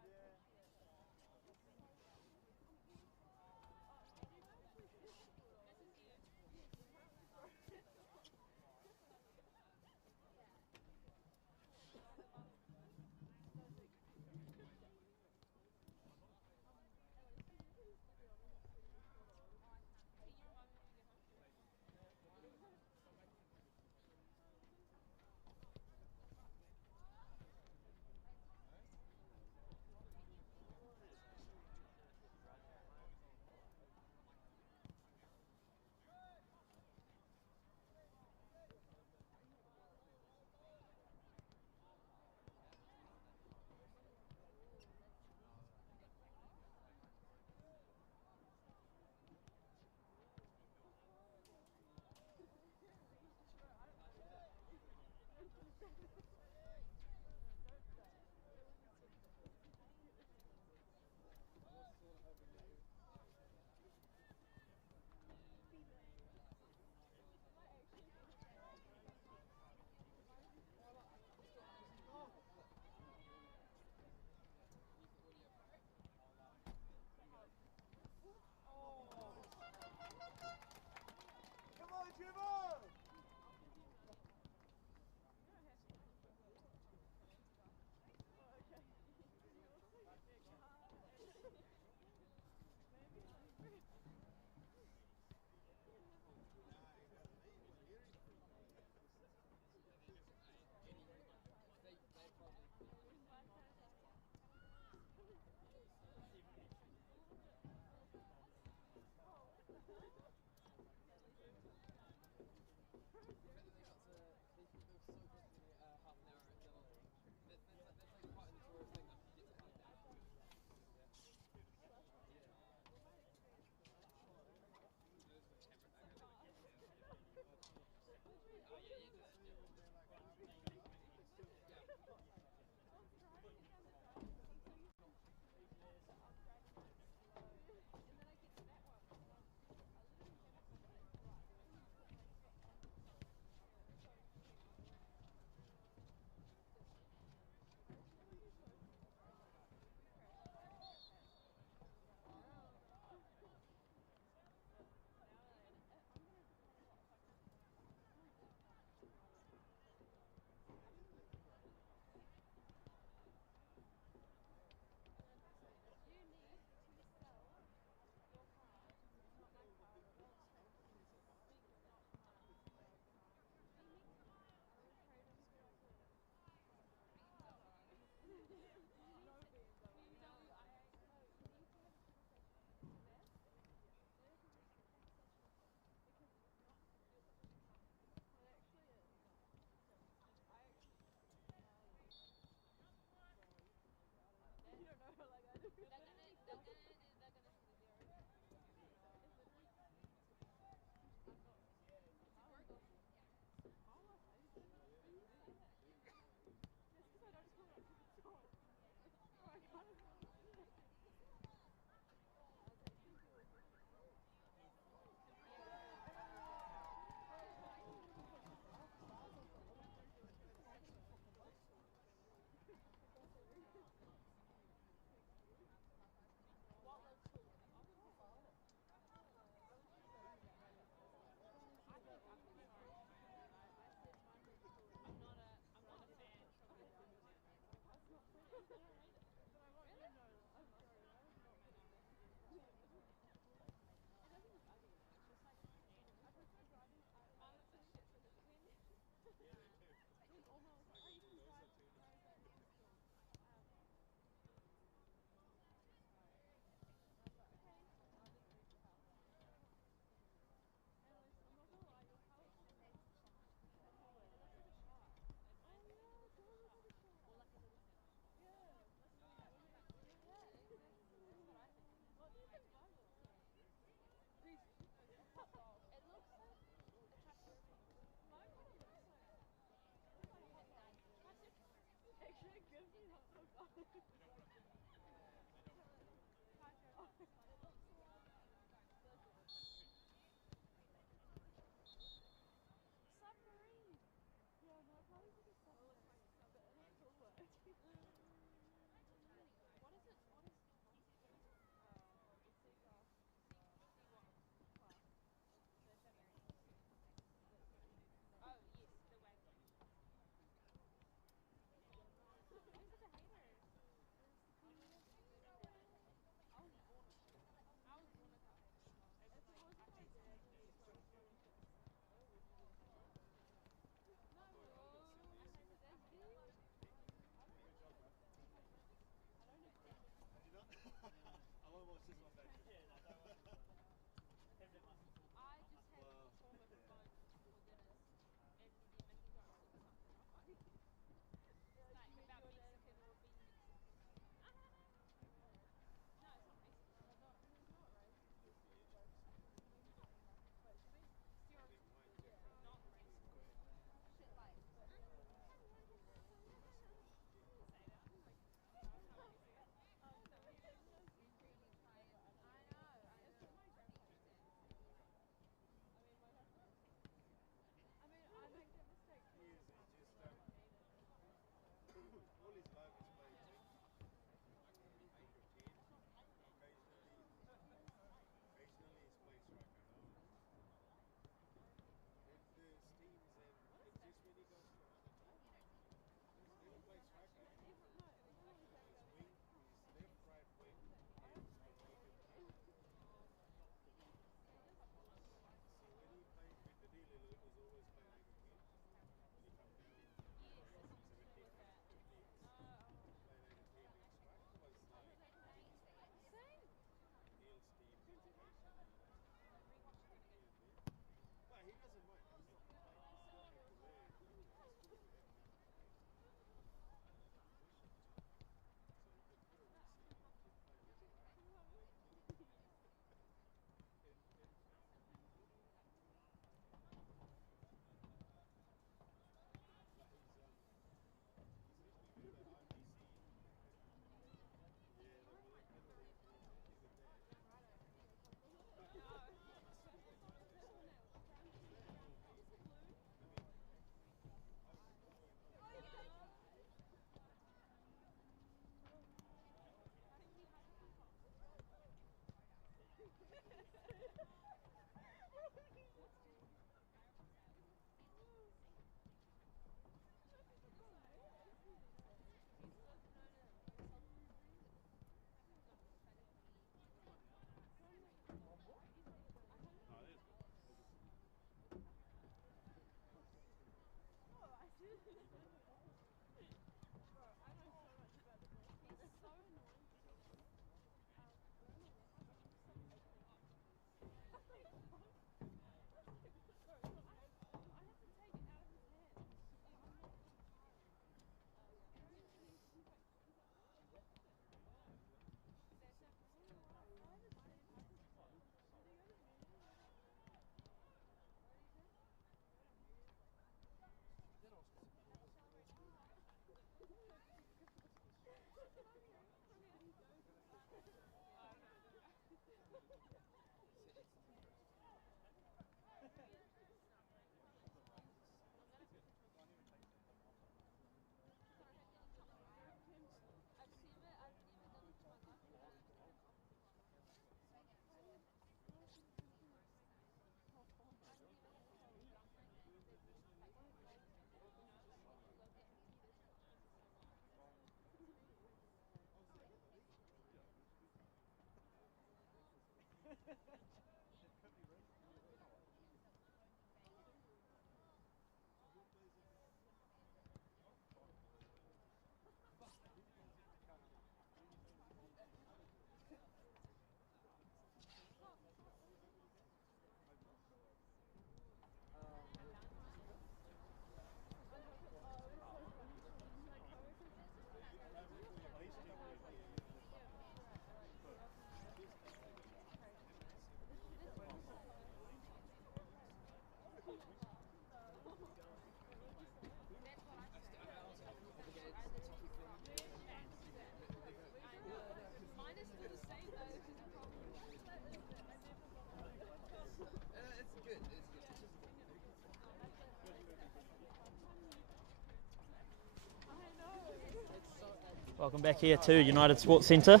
Welcome back here to United Sports Centre.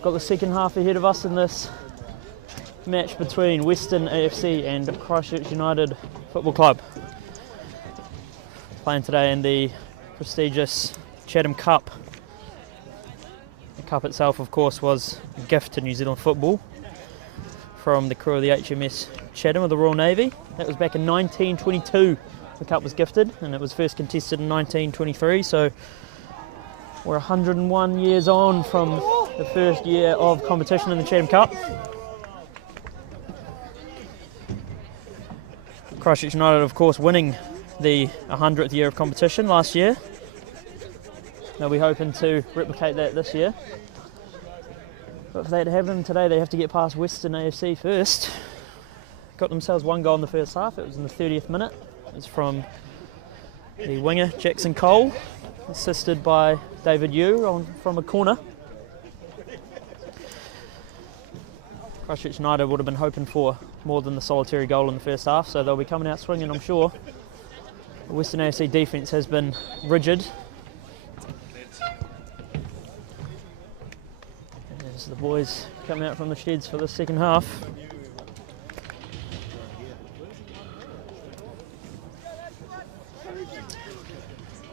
Got the second half ahead of us in this match between Western AFC and Christchurch United Football Club. Playing today in the prestigious Chatham Cup. The cup itself, of course, was a gift to New Zealand football from the crew of the HMS Chatham of the Royal Navy. That was back in 1922 the cup was gifted, and it was first contested in 1923, so we're 101 years on from the first year of competition in the Chatham Cup. Christchurch United, of course, winning the 100th year of competition last year. They'll be hoping to replicate that this year. But for that to happen today, they have to get past Western AFC first. Got themselves one goal in the first half. It was in the 30th minute. It was from the winger, Jackson Cole, assisted by David Yu from a corner. Christchurch United would have been hoping for more than the solitary goal in the first half, so they'll be coming out swinging, I'm sure. The Western AFC defence has been rigid. As the boys come out from the sheds for the second half.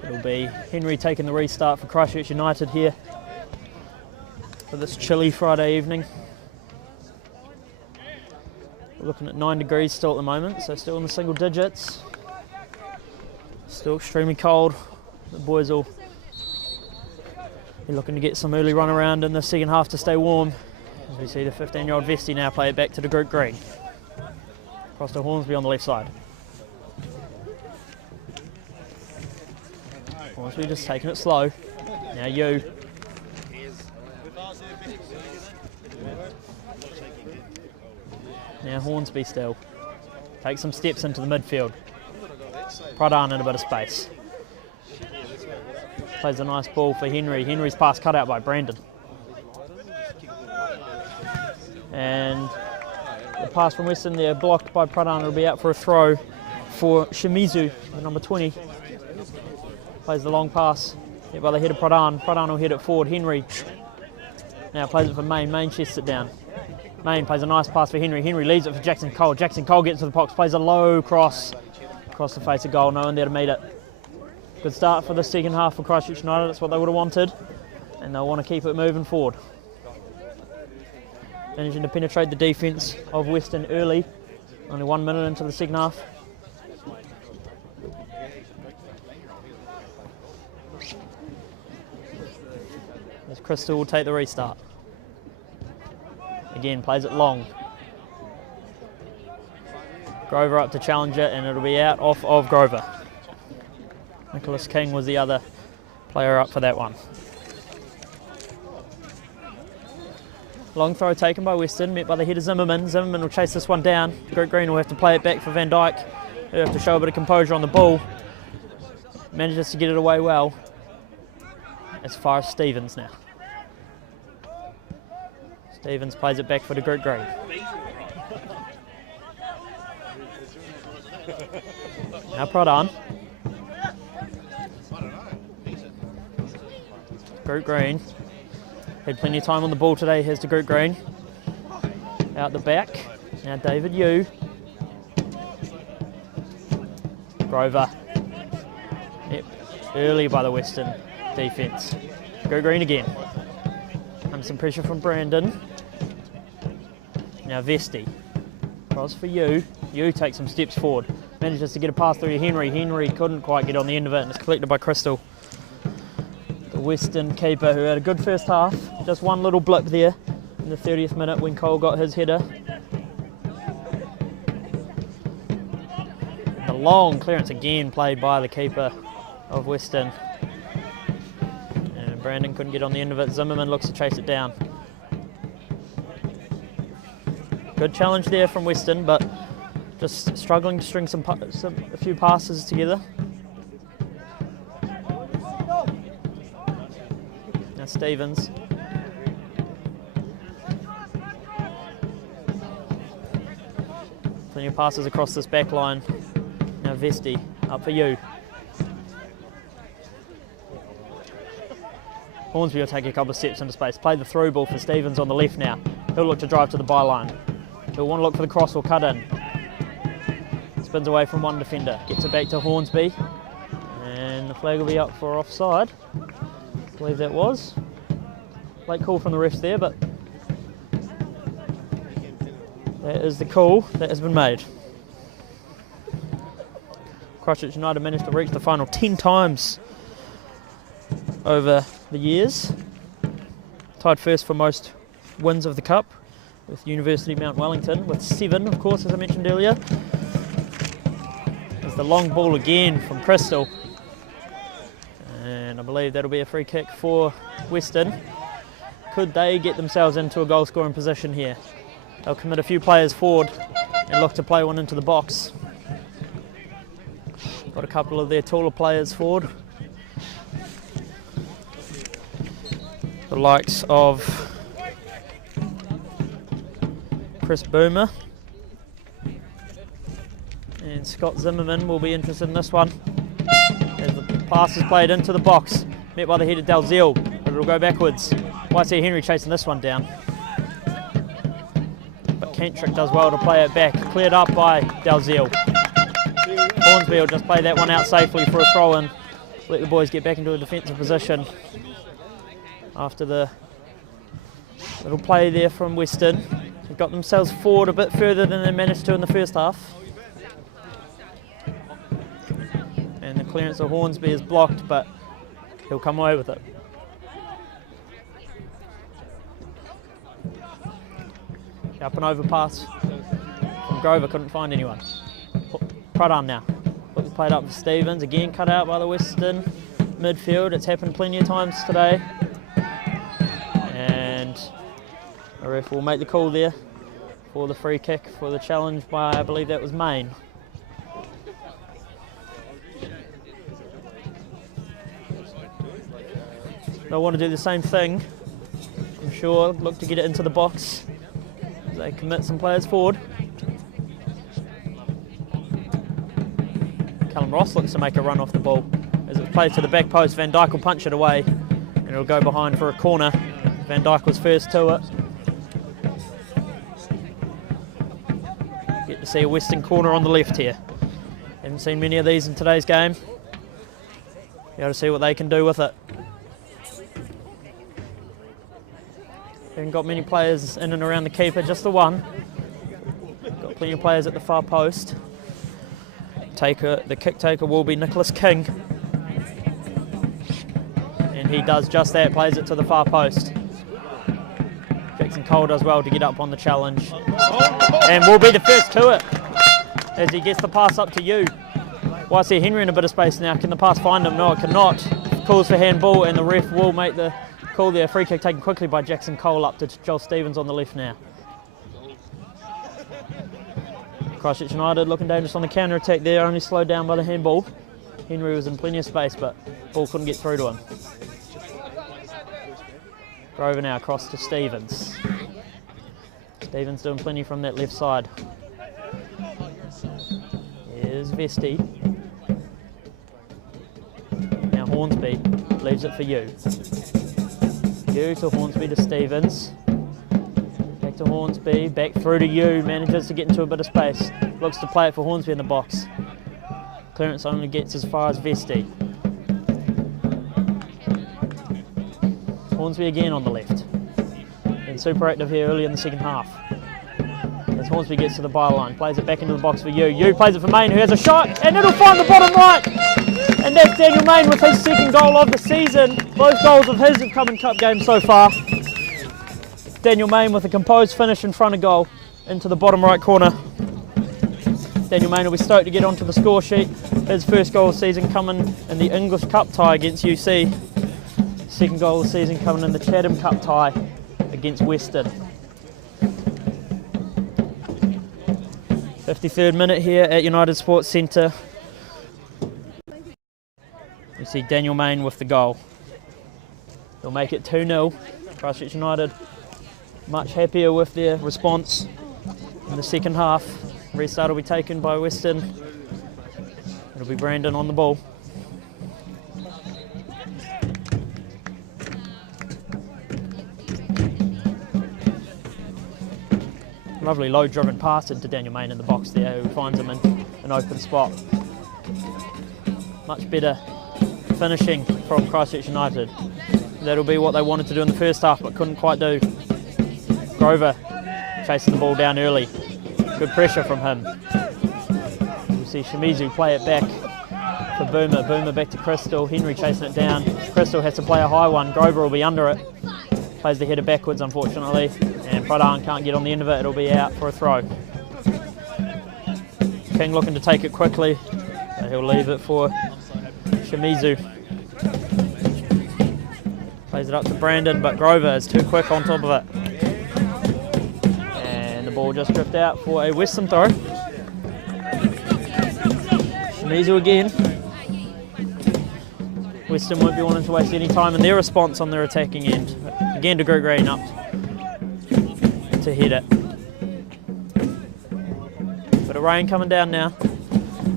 It'll be Henry taking the restart for Christchurch United here for this chilly Friday evening. We're looking at 9 degrees still at the moment, so still in the single digits. Still extremely cold. The boys will be looking to get some early run around in the second half to stay warm. As we see the 15-year-old Vesty now play it back to the group green. Across to Hornsby on the left side. Hornsby just taking it slow. Now you. Now Hornsby still. Takes some steps into the midfield. Pradhan in a bit of space. Plays a nice ball for Henry. Henry's pass cut out by Brandon. And the pass from Western there blocked by Pradhan. It'll be out for a throw for Shimizu, the number 20. Plays the long pass, hit by the head of Pradhan. Pradhan will hit it forward. Henry now plays it for Main. Main chests it down. Main plays a nice pass for Henry. Henry leaves it for Jackson Cole. Jackson Cole gets to the box, plays a low cross across the face of goal. No one there to meet it. Good start for the second half for Christchurch United. That's what they would have wanted, and they'll want to keep it moving forward. Managing to penetrate the defence of Western early. Only 1 minute into the second half. As Crystal will take the restart. Again, plays it long. Grover up to challenge it, and it'll be out off of Grover. Nicholas King was the other player up for that one. Long throw taken by Western, met by the head of Zimmerman. Zimmerman will chase this one down. Group Green will have to play it back for Van Dyke. He'll have to show a bit of composure on the ball. Manages to get it away well. As far as Stevens now. Stevens plays it back for the Group Green. Now Pradhan. Group Green. Had plenty of time on the ball today. Here's the Group Green. Out the back. Now David Yu. Grover. Yep. Early by the Western defence. Group Green again. Under some pressure from Brandon. Now Vesty. Cross for Yu. Yu takes some steps forward. Manages to get a pass through to Henry. Henry couldn't quite get on the end of it, and it's collected by Crystal. The Western keeper, who had a good first half. Just one little blip there in the 30th minute when Cole got his header. The long clearance again played by the keeper of Western. And Brandon couldn't get on the end of it. Zimmerman looks to chase it down. Good challenge there from Western, but just struggling to string a few passes together. Now Stevens. Plenty of passes across this back line. Now Vesti, up for you. Hornsby will take a couple of steps into space. Play the through ball for Stevens on the left now. He'll look to drive to the byline. He'll want to look for the cross or cut in. Spins away from one defender. Gets it back to Hornsby. And the flag will be up for offside. I believe that was. Late call from the refs there, but that is the call that has been made. Christchurch United managed to reach the final 10 times over the years. Tied first for most wins of the Cup with University Mount Wellington with 7, of course, as I mentioned earlier. There's the long ball again from Crystal. And I believe that'll be a free kick for Western. Could they get themselves into a goal scoring position here? They'll commit a few players forward and look to play one into the box. Got a couple of their taller players forward. The likes of Chris Boomer and Scott Zimmerman will be interested in this one. As the pass is played into the box, met by the head of Dalziel, but it'll go backwards. YC Henry chasing this one down. But Kentrick does well to play it back, cleared up by Dalziel. Hornsby will just play that one out safely for a throw in. Let the boys get back into a defensive position after the little play there from Western. They've got themselves forward a bit further than they managed to in the first half. And the clearance of Hornsby is blocked, but he'll come away with it. Up and over pass from Grover, couldn't find anyone. Pradhan now. Played up for Stevens, again cut out by the Western midfield. It's happened plenty of times today. And the ref will make the call there for the free kick for the challenge by, I believe that was Main. They'll want to do the same thing, I'm sure. Look to get it into the box as they commit some players forward. Callum Ross looks to make a run off the ball. As it's played to the back post, Van Dijk will punch it away and it'll go behind for a corner. Van Dijk was first to it. Get to see a Western corner on the left here. Haven't seen many of these in today's game. Be able to see what they can do with it. Haven't got many players in and around the keeper, just the one. Got plenty of players at the far post. The kick taker will be Nicholas King. And he does just that, plays it to the far post. Jackson Cole does well to get up on the challenge. And will be the first to it as he gets the pass up to you. YC Henry in a bit of space now. Can the pass find him? No, it cannot. Calls for handball and the ref will make the call there. Free kick taken quickly by Jackson Cole up to Joel Stevens on the left now. Christchurch United looking dangerous on the counter attack there, only slowed down by the handball. Henry was in plenty of space, but ball couldn't get through to him. Grover now across to Stevens. Stevens doing plenty from that left side. Here's Vesti. Now Hornsby leaves it for you. You to Hornsby to Stevens. Back to Hornsby, back through to you, manages to get into a bit of space. Looks to play it for Hornsby in the box. Clearance only gets as far as Vesti. Hornsby again on the left. Been super active here early in the second half. As Hornsby gets to the byline, plays it back into the box for you. You plays it for Main, who has a shot, and it'll find the bottom right. And that's Daniel Main with his second goal of the season. Both goals of his have come in cup games so far. Daniel Main with a composed finish in front of goal into the bottom right corner. Daniel Main will be stoked to get onto the score sheet. His first goal of the season coming in the English Cup tie against UC. Second goal of the season coming in the Chatham Cup tie against Western. 53rd minute here at United Sports Centre. You see Daniel Main with the goal. They'll make it 2-0. Christchurch United much happier with their response in the second half. Restart will be taken by Western. It'll be Brandon on the ball. Lovely low driven pass into Daniel Main in the box there, who finds him in an open spot. Much better finishing from Christchurch United. That'll be what they wanted to do in the first half but couldn't quite do. Grover chasing the ball down early. Good pressure from him. You see Shimizu play it back for Boomer. Boomer back to Crystal. Henry chasing it down. Crystal has to play a high one. Grover will be under it. Plays the header backwards, unfortunately. And Pradhan can't get on the end of it. It'll be out for a throw. King looking to take it quickly. But he'll leave it for Shimizu. Plays it up to Brandon, but Grover is too quick on top of it. And the ball just drifted out for a Western throw. Shimizu again. Western won't be wanting to waste any time in their response on their attacking end. Again to Greg Green up to head it. Bit of rain coming down now.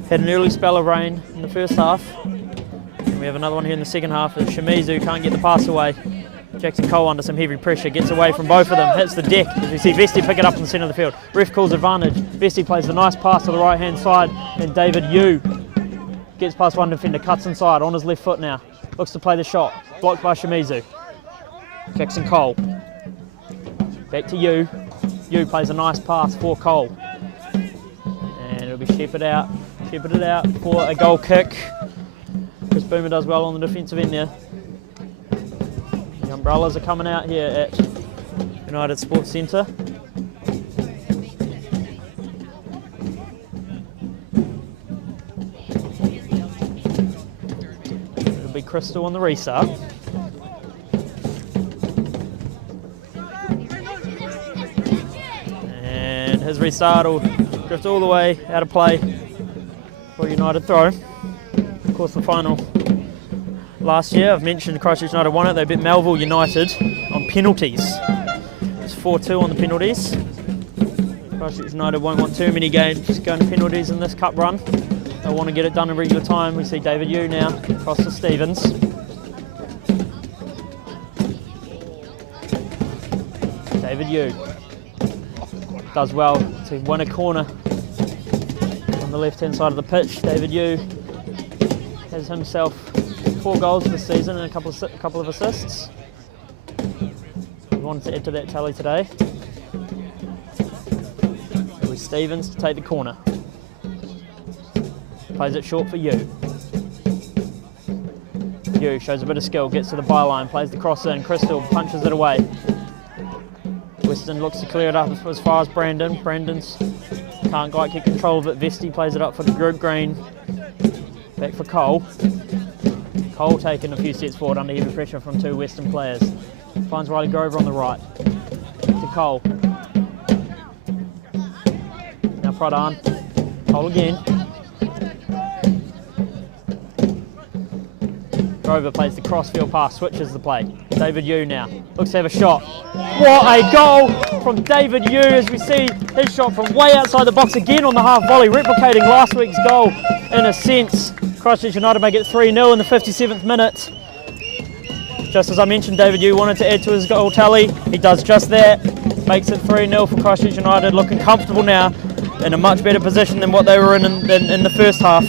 Had an early spell of rain in the first half. And we have another one here in the second half as Shimizu can't get the pass away. Jackson Cole under some heavy pressure, gets away from both of them, hits the deck. As we see Vesti pick it up in the centre of the field. Ref calls advantage. Vesti plays the nice pass to the right hand side, and David Yu gets past one defender, cuts inside on his left foot now. Looks to play the shot, blocked by Shimizu. Jackson Cole. Back to Yu. Yu plays a nice pass for Cole. And it'll be shepherded out for a goal kick. Chris Boomer does well on the defensive end there. The umbrellas are coming out here at United Sports Centre. It'll be Crystal on the restart. And his restart will drift all the way out of play for a United throw. Of course, the final last year, I've mentioned Christchurch United won it. They beat Melville United on penalties. It's 4-2 on the penalties. Christchurch United won't want too many games going to penalties in this cup run. They want to get it done in regular time. We see David Yu now across to Stevens. David Yu does well to win a corner on the left hand side of the pitch. David Yu has himself 4 goals this season and a couple of assists. We wanted to add to that tally today. It was Stevens to take the corner. Plays it short for Yu. Yu shows a bit of skill, gets to the byline, plays the cross in. Crystal punches it away. Weston looks to clear it up as far as Brandon. Brandon's can't quite get control of it. Vesti plays it up for the group green. Back for Cole. Cole taking a few steps forward under heavy pressure from 2 Western players. Finds Riley Grover on the right. To Cole. Now Pradhan. Cole again. Grover plays the crossfield pass, switches the play. David Yu now looks to have a shot. What a goal from David Yu, as we see his shot from way outside the box again on the half volley, replicating last week's goal in a sense. Christchurch United make it 3-0 in the 57th minute. Just as I mentioned, David Yu wanted to add to his goal tally. He does just that. Makes it 3-0 for Christchurch United, looking comfortable now in a much better position than what they were in the first half.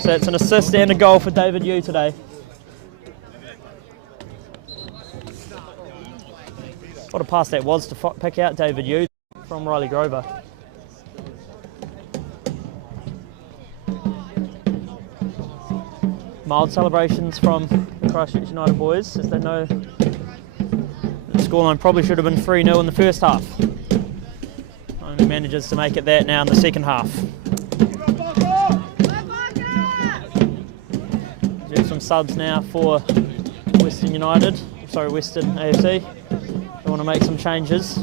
So it's an assist and a goal for David Yu today. What a pass that was to pick out David Yu from Riley Grover. Mild celebrations from the Christchurch United boys, as they know the scoreline probably should have been 3-0 in the first half. Only manages to make it that now in the second half. There's some subs now for Western AFC. They want to make some changes.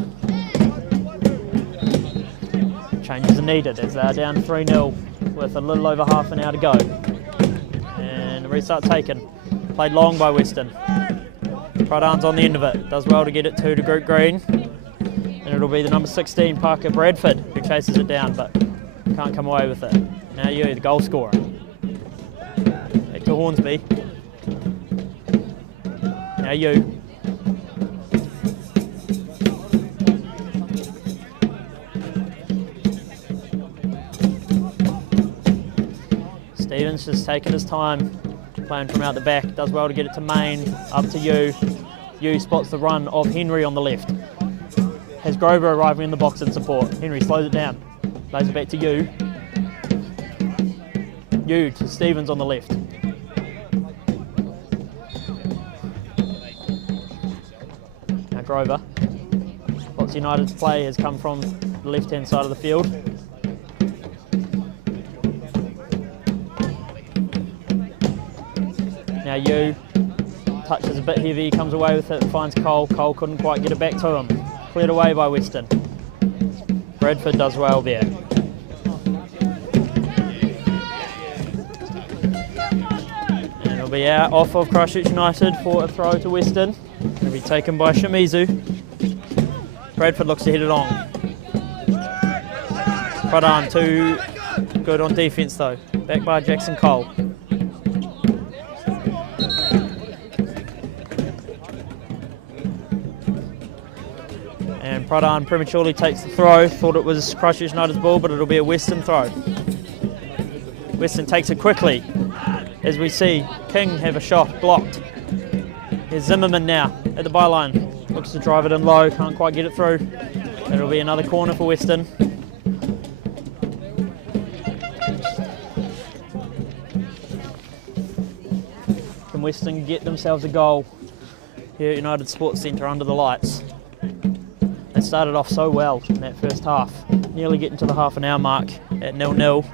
Changes are needed as they are down 3-0 with a little over half an hour to go. And the restart taken. Played long by Western. Pradhan's on the end of it. Does well to get it to group green. And it'll be the number 16, Parker Bradford, who chases it down, but can't come away with it. Now you, the goal scorer. Back to Hornsby. Now you. Stevens just taking his time, playing from out the back, does well to get it to Main, up to you. You spots the run of Henry on the left. Has Grover arriving in the box in support. Henry slows it down, plays it back to you. You to Stevens on the left. Now Grover. Spots United's play has come from the left-hand side of the field. Now you, touch is a bit heavy, comes away with it, finds Cole. Cole couldn't quite get it back to him. Cleared away by Weston. Bradford does well there. And it'll be out off of Christchurch United for a throw to Weston. It'll be taken by Shimizu. Bradford looks to head it on. Pradan too good on defence though. Back by Jackson Cole. And Pradan prematurely takes the throw. Thought it was Christchurch United's ball, but it'll be a Western throw. Western takes it quickly. As we see King have a shot blocked. Here's Zimmerman now at the byline. Looks to drive it in low, can't quite get it through. It'll be another corner for Western. Can Western get themselves a goal here at United Sports Centre under the lights? They started off so well in that first half, nearly getting to the half an hour mark at 0-0.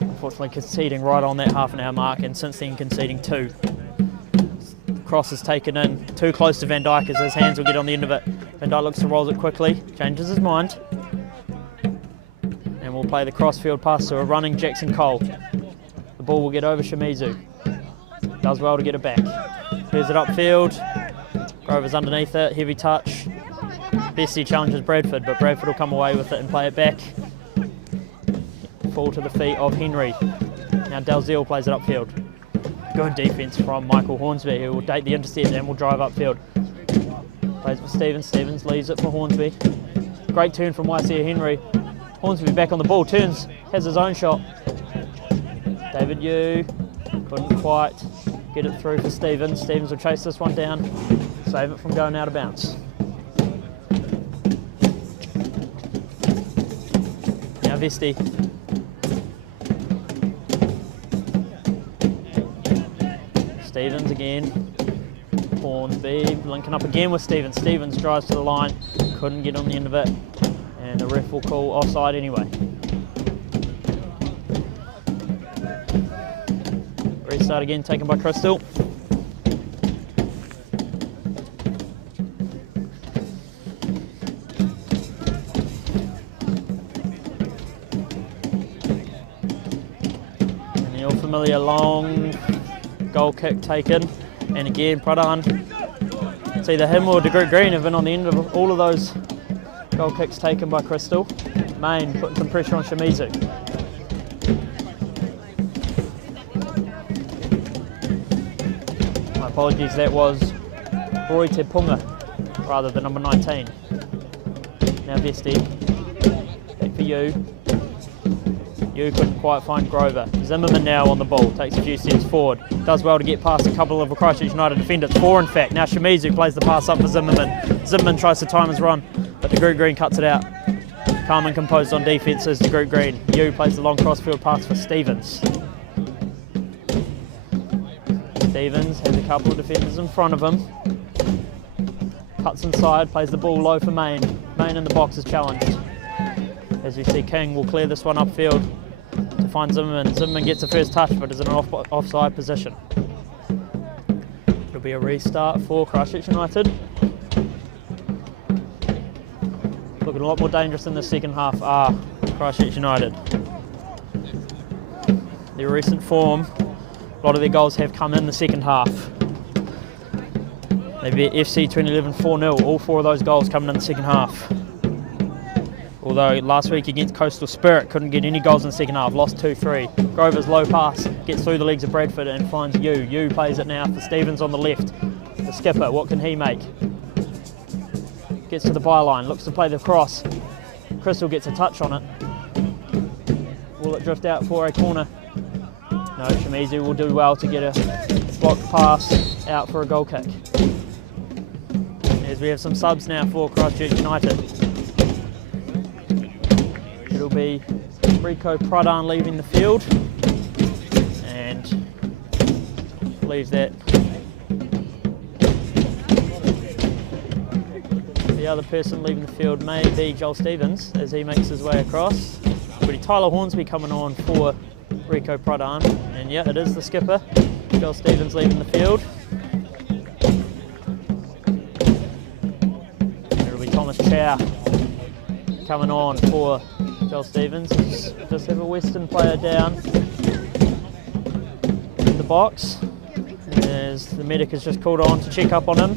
Unfortunately conceding right on that half an hour mark, and since then conceding 2. The cross is taken in, too close to Van Dijk as his hands will get on the end of it. Van Dijk looks to roll it quickly, changes his mind, and will play the crossfield pass to a running Jackson Cole. The ball will get over Shimizu. Does well to get it back. Clears it upfield. Grover's underneath it, heavy touch. Bessie challenges Bradford, but Bradford will come away with it and play it back. Fall to the feet of Henry. Now Dalziel plays it upfield. Good defence from Michael Hornsby, who will take the intercept and will drive upfield. Plays it for Stevens. Stevens leaves it for Hornsby. Great turn from YCA Henry. Hornsby back on the ball, turns, has his own shot. David Yu couldn't quite get it through for Stevens. Stevens will chase this one down, save it from going out of bounds. Now Vesti. Stevens again. Hornsby linking up again with Stevens. Stevens drives to the line, couldn't get on the end of it, and the ref will call offside anyway. Restart again, taken by Crystal. And the all-familiar long goal kick taken. And again, Pradan. It's either him or De Groot Green have been on the end of all of those goal kicks taken by Crystal. Main putting some pressure on Shimizu. Apologies, that was Roy Te Punga rather than number 19. Now Vesti, back for you. You couldn't quite find Grover. Zimmerman now on the ball, takes a few steps forward. Does well to get past a couple of Christchurch United defenders. 4 in fact. Now Shimizu plays the pass up for Zimmerman. Zimmerman tries to time his run, but De Groot Green cuts it out. Calm and composed on defence is De Groot Green. You plays the long crossfield pass for Stevens. Stevens has a couple of defenders in front of him. Cuts inside, plays the ball low for Main. Main in the box is challenged. As we see, King will clear this one upfield to find Zimmerman. Zimmerman gets the first touch, but is in an offside position. It'll be a restart for Christchurch United. Looking a lot more dangerous in the second half are Christchurch United. Their recent form, a lot of their goals have come in the second half. They beat FC 2011 4-0, all 4 of those goals coming in the second half. Although last week against Coastal Spirit, couldn't get any goals in the second half, lost 2-3. Grover's low pass gets through the legs of Bradford and finds Yu. Yu plays it now for Stevens on the left. The skipper, what can he make? Gets to the byline, looks to play the cross. Crystal gets a touch on it. Will it drift out for a corner? No, Shimizu will do well to get a blocked pass out for a goal kick. As we have some subs now for Christchurch United. It'll be Rico Pradhan leaving the field, and leaves that. The other person leaving the field may be Joel Stevens as he makes his way across. But Tyler Hornsby coming on for Rico Pradhan, and yeah, it is the skipper. Joel Stevens leaving the field. It'll be Thomas Chow coming on for Joel Stevens. Just have a Western player down in the box as the medic has just called on to check up on him.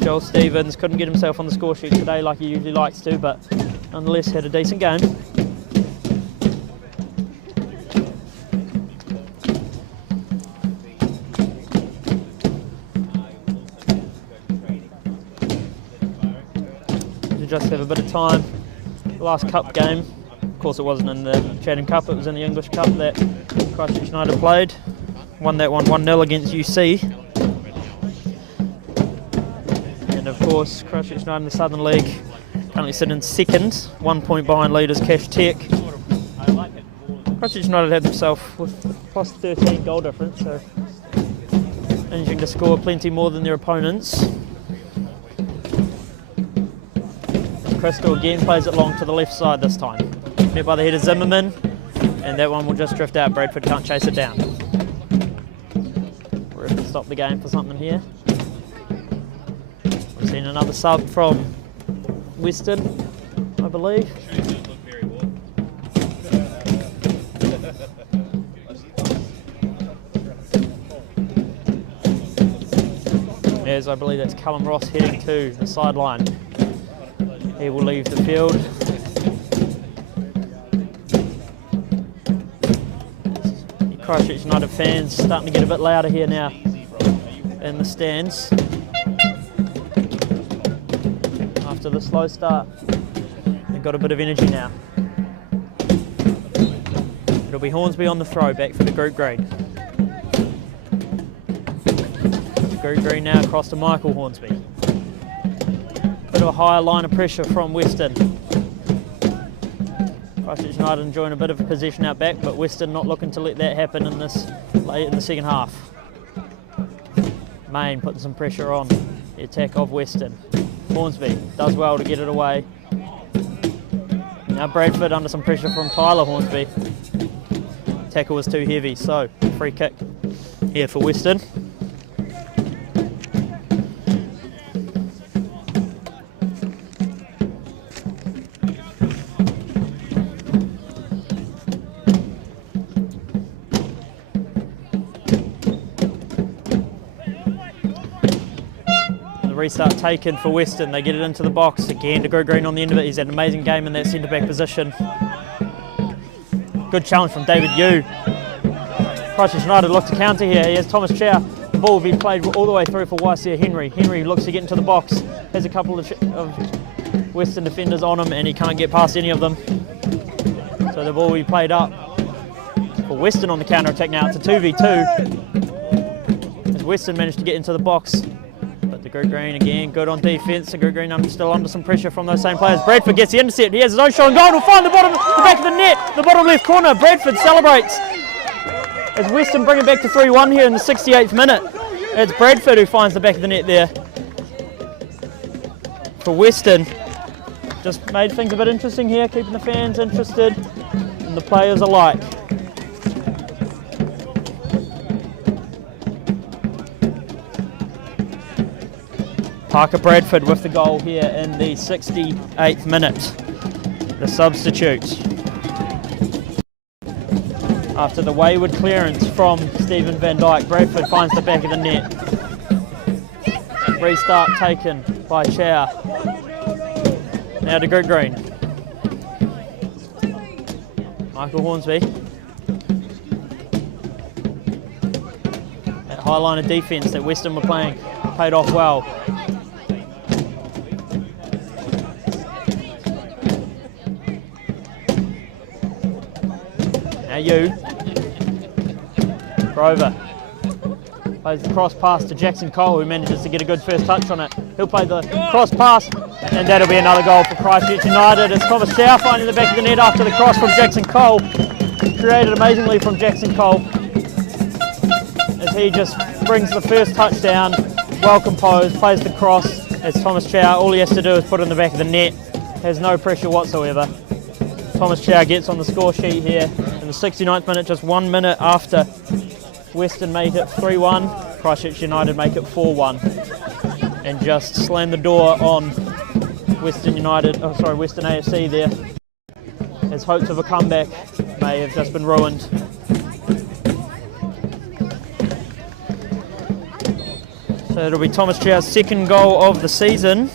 Joel Stevens couldn't get himself on the score sheet today like he usually likes to, but nonetheless had a decent game. To just have a bit of time. The last cup game, of course it wasn't in the Chatham Cup, it was in the English Cup that Christchurch United played. Won that one 1-0 against UC. And of course, Christchurch United in the Southern League currently sitting second, 1 point behind leaders Cash Tech. Christchurch United had themselves with plus 13 goal difference, so managing to score plenty more than their opponents. Crystal again plays it long to the left side this time. Met by the head of Zimmerman, and that one will just drift out. Bradford can't chase it down. We're going to stop the game for something here. We've seen another sub from Western, I believe. As I believe that's Callum Ross heading to the sideline. He will leave the field. Christchurch United fans starting to get a bit louder here now in the stands. After the slow start, they've got a bit of energy now. It'll be Hornsby on the throw, back for the group green. Group green now across to Michael Hornsby. Bit of a higher line of pressure from Western. Christchurch United enjoying a bit of a possession out back, but Western not looking to let that happen in this late in the second half. Main putting some pressure on the attack of Western. Hornsby does well to get it away. Now Bradford under some pressure from Tyler Hornsby. Tackle was too heavy, so free kick here for Western. Restart taken for Western. They get it into the box again to go green on the end of it. He's had an amazing game in that centre back position. Good challenge from David Yu. Christchurch United look to counter here. He has Thomas Chow. The ball will be played all the way through for Waisia Henry. Henry looks to get into the box. Has a couple of Western defenders on him and he can't get past any of them. So the ball will be played up for Western on the counter attack now. It's a 2v2 as Western managed to get into the box. The Group Green again, good on defence. The Group Green still under some pressure from those same players. Bradford gets the intercept. He has his own shot and goal. He'll find the back of the net, the bottom left corner. Bradford celebrates as Western bring it back to 3-1 here in the 68th minute. It's Bradford who finds the back of the net there for Western. Just made things a bit interesting here, keeping the fans interested and the players alike. Parker Bradford with the goal here in the 68th minute. The substitutes. After the wayward clearance from Stephen Van Dyke, Bradford finds the back of the net. Restart taken by Chow. Now to Greg Green. Michael Hornsby. That high line of defence that Western were playing paid off well. Now Grover plays the cross pass to Jackson Cole, who manages to get a good first touch on it. He'll play the cross pass, and that'll be another goal for Christchurch United. It's Thomas Chow finding the back of the net after the cross from Jackson Cole. Created amazingly from Jackson Cole, as he just brings the first touchdown, well composed, plays the cross as Thomas Chow. All he has to do is put it in the back of the net, has no pressure whatsoever. Thomas Chow gets on the score sheet here in the 69th minute, just 1 minute after Western make it 3-1, Christchurch United make it 4-1, and just slam the door on Western AFC there, as hopes of a comeback may have just been ruined. So it'll be Thomas Chow's second goal of the season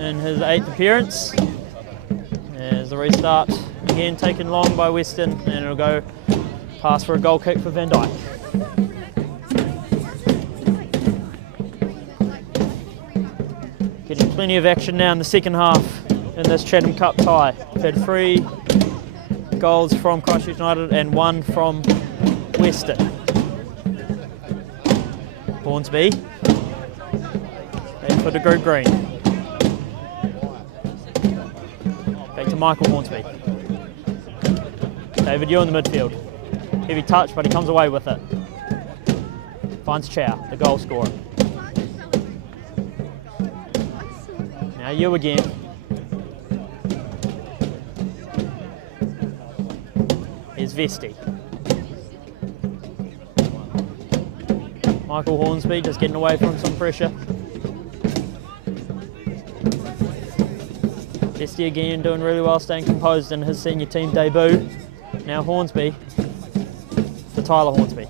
in his 8th appearance. There's the restart, again taken long by Western, and it'll go pass for a goal kick for Van Dyke. Getting plenty of action now in the second half in this Chatham Cup tie. We've had 3 goals from Christchurch United and 1 from Western. Hornsby. And for the group green. Back to Michael Hornsby. David Yu in the midfield. Heavy touch, but he comes away with it. Finds Chow, the goal scorer. Now Yu again. Here's Vesti. Michael Hornsby just getting away from some pressure. Vesti again doing really well, staying composed in his senior team debut. Now Hornsby for Tyler Hornsby.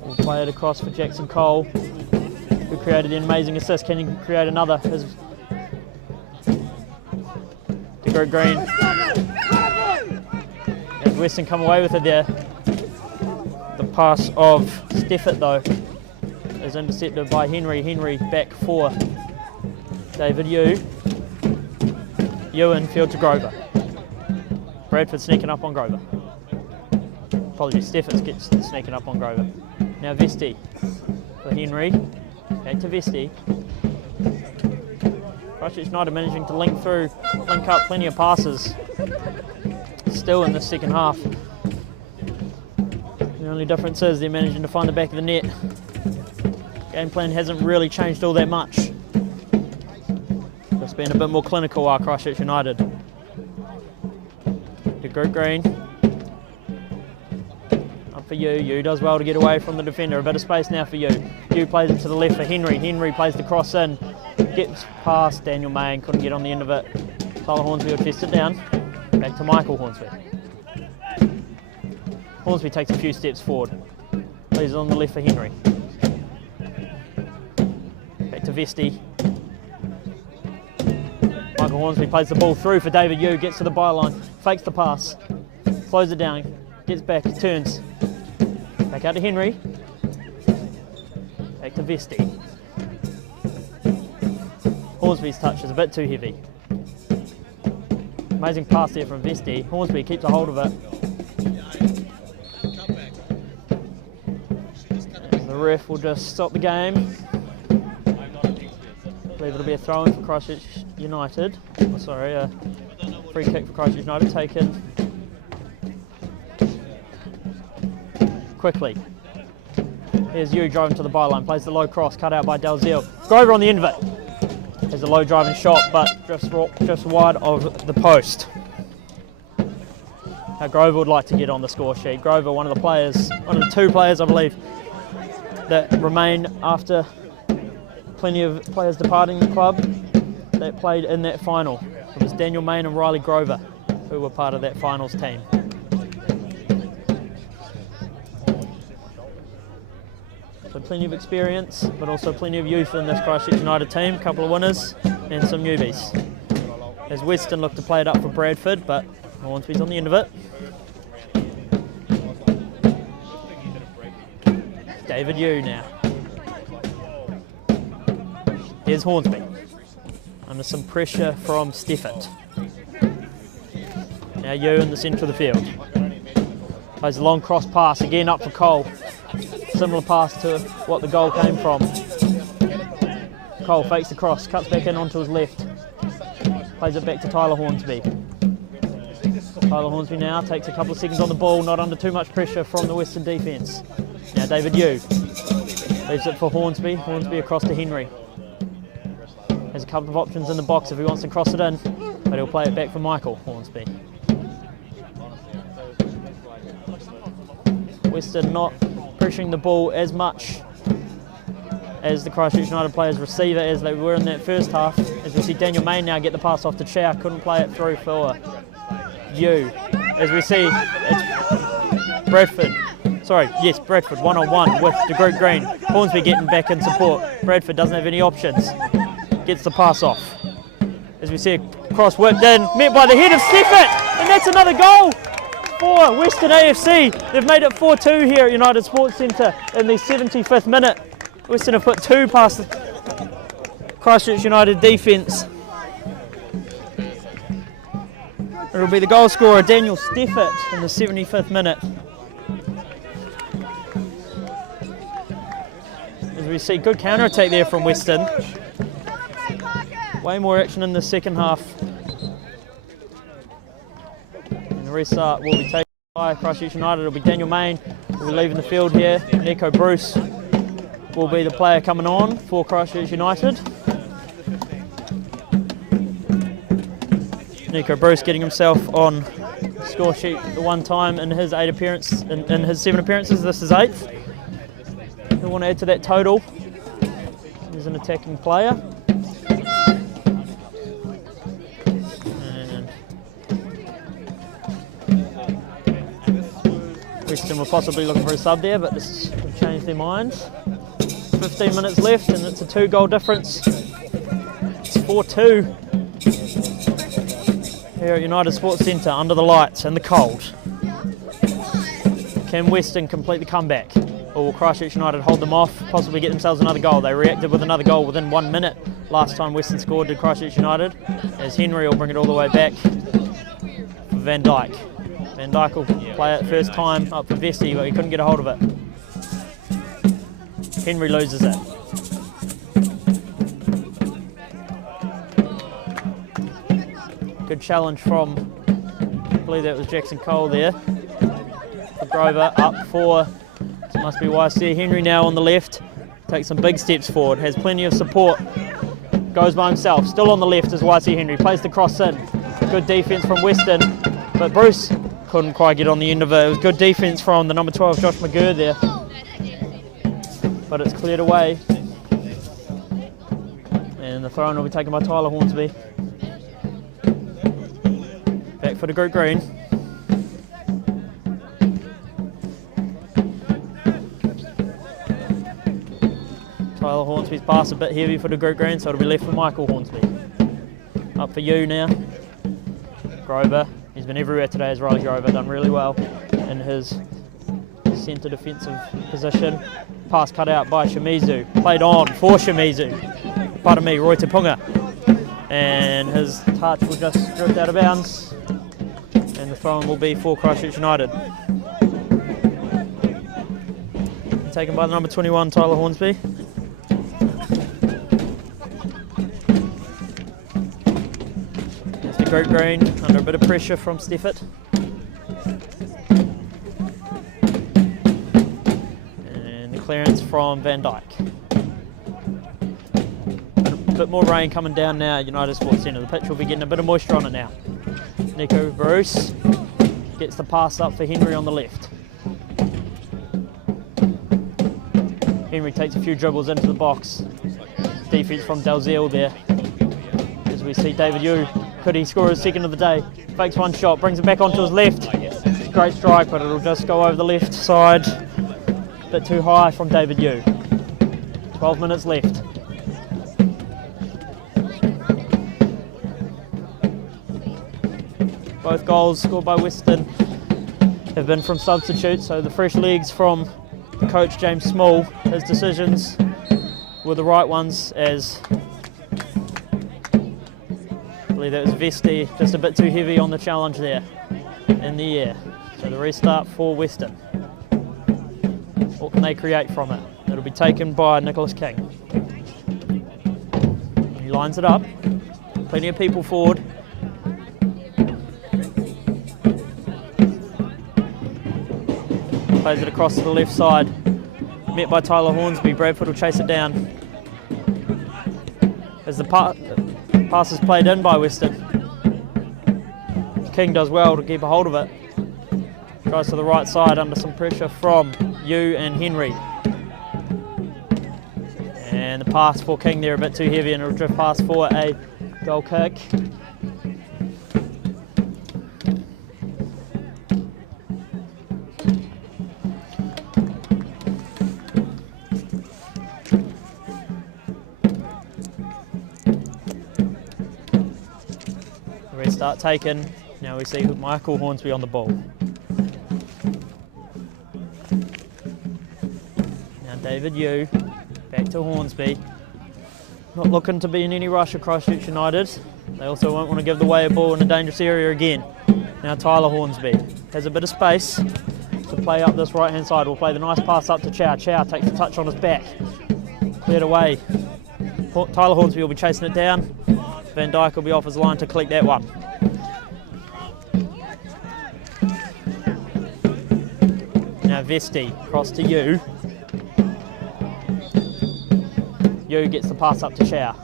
We'll play it across for Jackson Cole, who created an amazing assist. Can he create another? To Greg Green. As Western come away with it there. The pass of Steffert though is intercepted by Henry. Henry back for David Yu. Yu infield to Grover. Bradford sneaking up on Grover. Apologies, Steffert gets sneaking up on Grover. Now Vesti for Henry. Back to Vesti. Christchurch United managing to link up plenty of passes still in the second half. The only difference is they're managing to find the back of the net. Game plan hasn't really changed all that much. Just been a bit more clinical, our Christchurch United. To Group Green. Up for Yu. Yu does well to get away from the defender. A bit of space now for Yu. Yu plays it to the left for Henry. Henry plays the cross in. Gets past Daniel May and couldn't get on the end of it. Tyler Hornsby will test it down. Back to Michael Hornsby. Hornsby takes a few steps forward. Plays it on the left for Henry. Back to Vesti. Michael Hornsby plays the ball through for David Yu, gets to the byline, fakes the pass, slows it down, gets back, turns. Back out to Henry. Back to Vesti. Hornsby's touch is a bit too heavy. Amazing pass there from Vesti. Hornsby keeps a hold of it. And the ref will just stop the game. I believe it'll be a throw-in for Christchurch United. Oh, sorry, a free kick for Christchurch United taken quickly. Here's Yu driving to the byline, plays the low cross, cut out by Dalziel. Grover on the end of it. Has a low driving shot, but just wide of the post. Now Grover would like to get on the score sheet. Grover, one of the 2 players, I believe, that remain after plenty of players departing the club that played in that final. It was Daniel Main and Riley Grover who were part of that finals team. So plenty of experience, but also plenty of youth in this Christchurch United team. A couple of winners and some newbies. As Western look to play it up for Bradford, but Hornsby's on the end of it. David Yu now. Here's Hornsby. Under some pressure from Steffert. Now Yu in the centre of the field. Plays a long cross pass, again up for Cole. Similar pass to what the goal came from. Cole fakes the cross, cuts back in onto his left. Plays it back to Tyler Hornsby. Tyler Hornsby now takes a couple of seconds on the ball, not under too much pressure from the Western defence. Now David Yu leaves it for Hornsby. Hornsby across to Henry. Has a couple of options in the box if he wants to cross it in, but he'll play it back for Michael Hornsby. Western not pressuring the ball as much as the Christchurch United players receive it as they were in that first half. As we see Daniel May now get the pass off to Chow, couldn't play it through for Yu. As we see it's Bradford, Bradford one-on-one with De Groot Green. Hornsby getting back in support. Bradford doesn't have any options. Gets the pass off. As we see a cross worked in, met by the head of Steffert, and that's another goal for Western AFC. They've made it 4-2 here at United Sports Centre in the 75th minute. Western have put two past the Christchurch United defence. It'll be the goal scorer Daniel Steffert in the 75th minute. As we see good counter-attack there from Western. Way more action in the second half. And the restart will be taken by Christchurch United. It'll be Daniel Main will be leaving the field here. Nico Bruce will be the player coming on for Christchurch United. Nico Bruce getting himself on the score sheet the one time in his in his 7 appearances. This is 8th. We want to add to that total. He's an attacking player. Western were possibly looking for a sub there, but this will change their minds. 15 minutes left and it's a 2-goal difference. It's 4-2 here at United Sports Centre under the lights and the cold. Can Western complete the comeback? Or will Christchurch United hold them off, possibly get themselves another goal? They reacted with another goal within 1 minute last time Western scored to Christchurch United, as Henry will bring it all the way back for Van Dyke. Van Dyke will play it first time up for Vesti, but he couldn't get a hold of it. Henry loses it. Good challenge from, I believe that was Jackson Cole there. For Grover up for, this must be YC. Henry now on the left, takes some big steps forward, has plenty of support. Goes by himself, still on the left is YC Henry, plays the cross in. Good defence from Western, but Bruce couldn't quite get on the end of it. It was good defence from the number 12, Josh McGurr there. But it's cleared away. And the throw-in will be taken by Tyler Hornsby. Back for De Groot Green. Tyler Hornsby's pass a bit heavy for De Groot Green, so it'll be left for Michael Hornsby. Up for you now. Grover. He's been everywhere today as Riley Grover, done really well in his centre defensive position. Pass cut out by Shimizu, played on for Shimizu. Pardon me, Roy Te Punga. And his touch will just drift out of bounds. And the throw-in will be for Christchurch United. Taken by the number 21, Tyler Hornsby. De Groot Green under a bit of pressure from Steffert. And the clearance from Van Dyke. A bit more rain coming down now at United Sports Centre. The pitch will be getting a bit of moisture on it now. Nico Bruce gets the pass up for Henry on the left. Henry takes a few dribbles into the box. Defence from Dalzell there. As we see David Yu Could he score his second of the day? Fakes one shot, brings it back onto his left. Great strike, but it'll just go over the left side. Bit too high from David Yu. 12 minutes left. Both goals scored by Western have been from substitutes, so the fresh legs from the coach James Small. His decisions were the right ones, as I believe that was Vesti, just a bit too heavy on the challenge there in the air. So the restart for Western. What can they create from it? It'll be taken by Nicholas King. He lines it up, plenty of people forward. Plays it across to the left side, met by Tyler Hornsby. Bradford will chase it down. As the pass is played in by Western. King does well to keep a hold of it. Tries to the right side under some pressure from Yu and Henry. And the pass for King there a bit too heavy, and it'll drift past for a goal kick. Restart taken. Now we see Michael Hornsby on the ball. Now David Yu, back to Hornsby. Not looking to be in any rush of Christchurch United. They also won't want to give the away a ball in a dangerous area again. Now Tyler Hornsby has a bit of space to play up this right hand side. We'll play the nice pass up to Chow. Chow takes a touch on his back. Cleared away. Tyler Hornsby will be chasing it down. Van Dijk will be off his line to collect that one. Now Vesti, cross to Yu. Yu gets the pass up to Chow.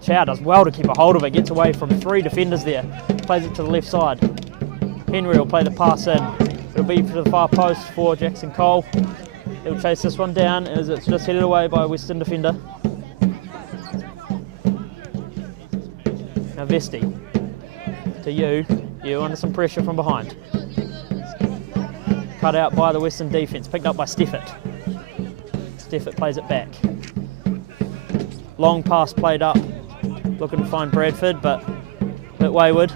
Chow does well to keep a hold of it, gets away from 3 defenders there. Plays it to the left side. Henry will play the pass in. It'll be to the far post for Jackson Cole. He'll chase this one down as it's just headed away by a Western defender. Now Vesti to Yu. Yu under some pressure from behind. Cut out by the Western defence, picked up by Steffert. Steffert plays it back. Long pass played up, looking to find Bradford, but a bit wayward.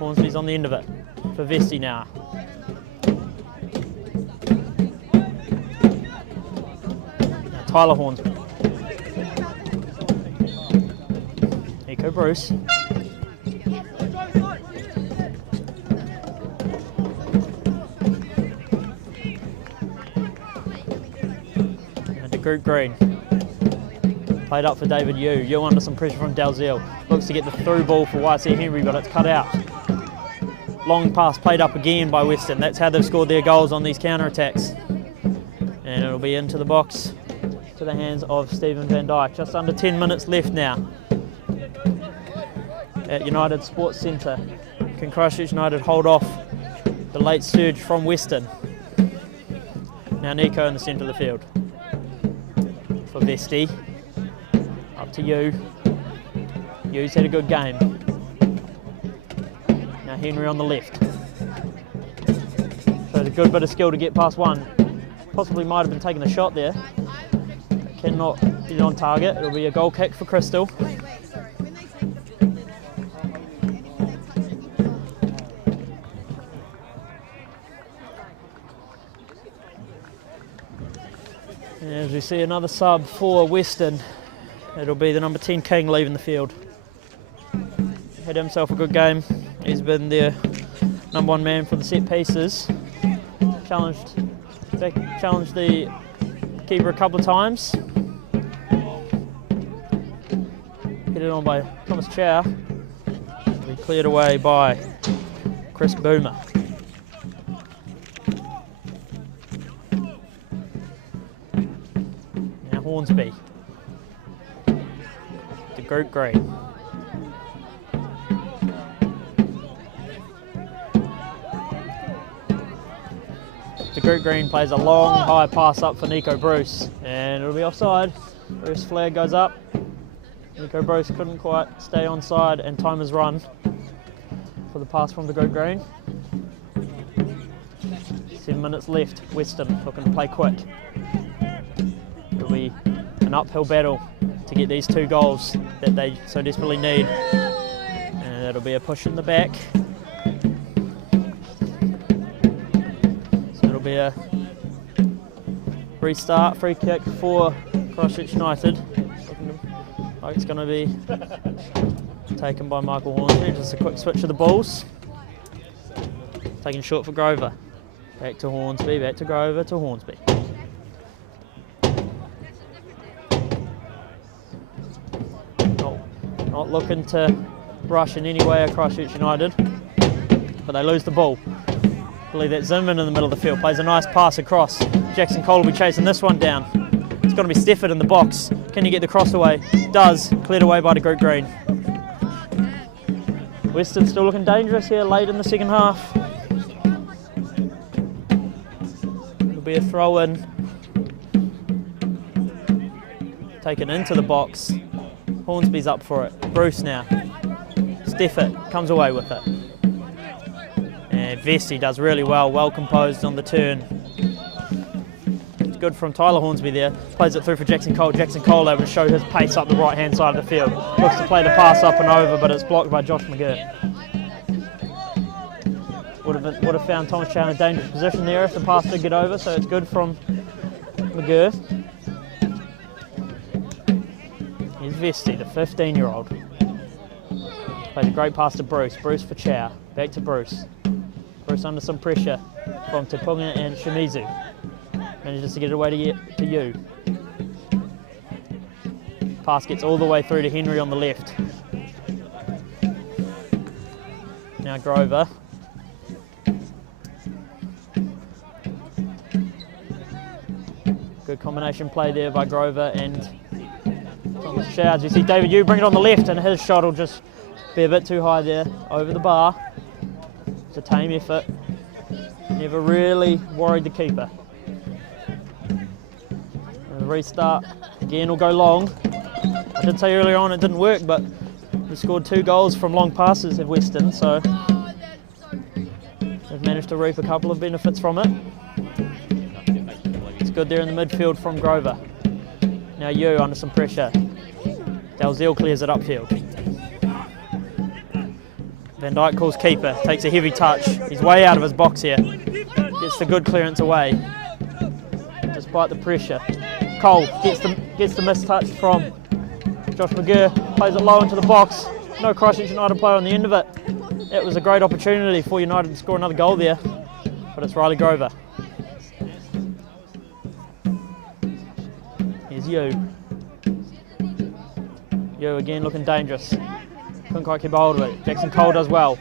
Hornsby's on the end of it for Vesti now. Now Tyler Hornsby. Nico Bruce. Group Green. Played up for David Yu. Yu under some pressure from Dalziel. Looks to get the through ball for YC Henry, but it's cut out. Long pass played up again by Western. That's how they've scored their goals on these counter-attacks. And it'll be into the box to the hands of Stephen Van Dijk. Just under 10 minutes left now at United Sports Centre. Can Christchurch United hold off the late surge from Western? Now Nico in the centre of the field. For Vesti, up to Yu. Yu's had a good game. Now Henry on the left. Shows a good bit of skill to get past one. Possibly might have been taking a shot there. Cannot get it on target. It'll be a goal kick for Crystal. As we see another sub for Western, it'll be the number 10 King leaving the field. Had himself a good game. He's been their number 1 man for the set pieces. Challenged the keeper a couple of times. Headed on by Thomas Chow. Be cleared away by Chris Boomer. Hornsby to Group Green. The Group Green plays a long high pass up for Nico Bruce, and it'll be offside. Bruce flag goes up. Nico Bruce couldn't quite stay onside, and time has run for the pass from the Goat Green. 7 minutes left. Western looking to play quick. It'll be an uphill battle to get these 2 goals that they so desperately need. And it'll be a push in the back. So it'll be a restart, free kick for Christchurch United. Looking like it's going to be taken by Michael Hornsby. Just a quick switch of the balls. Taken short for Grover. Back to Hornsby, back to Grover, to Hornsby. Not looking to rush in any way at Christchurch United, but they lose the ball. I believe that's Zinman in the middle of the field, plays a nice pass across. Jackson Cole will be chasing this one down. It's going to be Stefford in the box. Can he get the cross away? Does. Cleared away by the Goat Green. Western still looking dangerous here late in the second half. It'll be a throw in. Taken into the box. Hornsby's up for it. Bruce now. Stefford comes away with it. And Vesti does really well composed on the turn. It's good from Tyler Hornsby there. Plays it through for Jackson Cole. Jackson Cole able to show his pace up the right hand side of the field. Looks to play the pass up and over, but it's blocked by Josh McGurr. Would have found Thomas Chow in a dangerous position there if the pass did get over, so it's good from McGurr. Here's Vesti, the 15-year-old. Plays a great pass to Bruce. Bruce for Chow. Back to Bruce. Bruce under some pressure from Te Punga and Shimizu. Manages to get it away to you. Pass gets all the way through to Henry on the left. Now Grover. Good combination play there by Grover and Thomas Shouds. You see David Yu bring it on the left, and his shot will just be a bit too high there over the bar. It's a tame effort. Never really worried the keeper. And the restart again will go long. I did say earlier on it didn't work, but we scored 2 goals from long passes at Western, so they've managed to reap a couple of benefits from it. It's good there in the midfield from Grover. Now Yu under some pressure. Dalziel clears it upfield. Van Dijk calls keeper, takes a heavy touch. He's way out of his box here. Gets the good clearance away, despite the pressure. Cole gets the missed touch from Josh McGurr, plays it low into the box. No Christchurch United player on the end of it. It was a great opportunity for United to score another goal there, but it's Riley Grover. Here's Yu. Yu again looking dangerous. Couldn't quite keep a hold of it. Jackson Cole does well.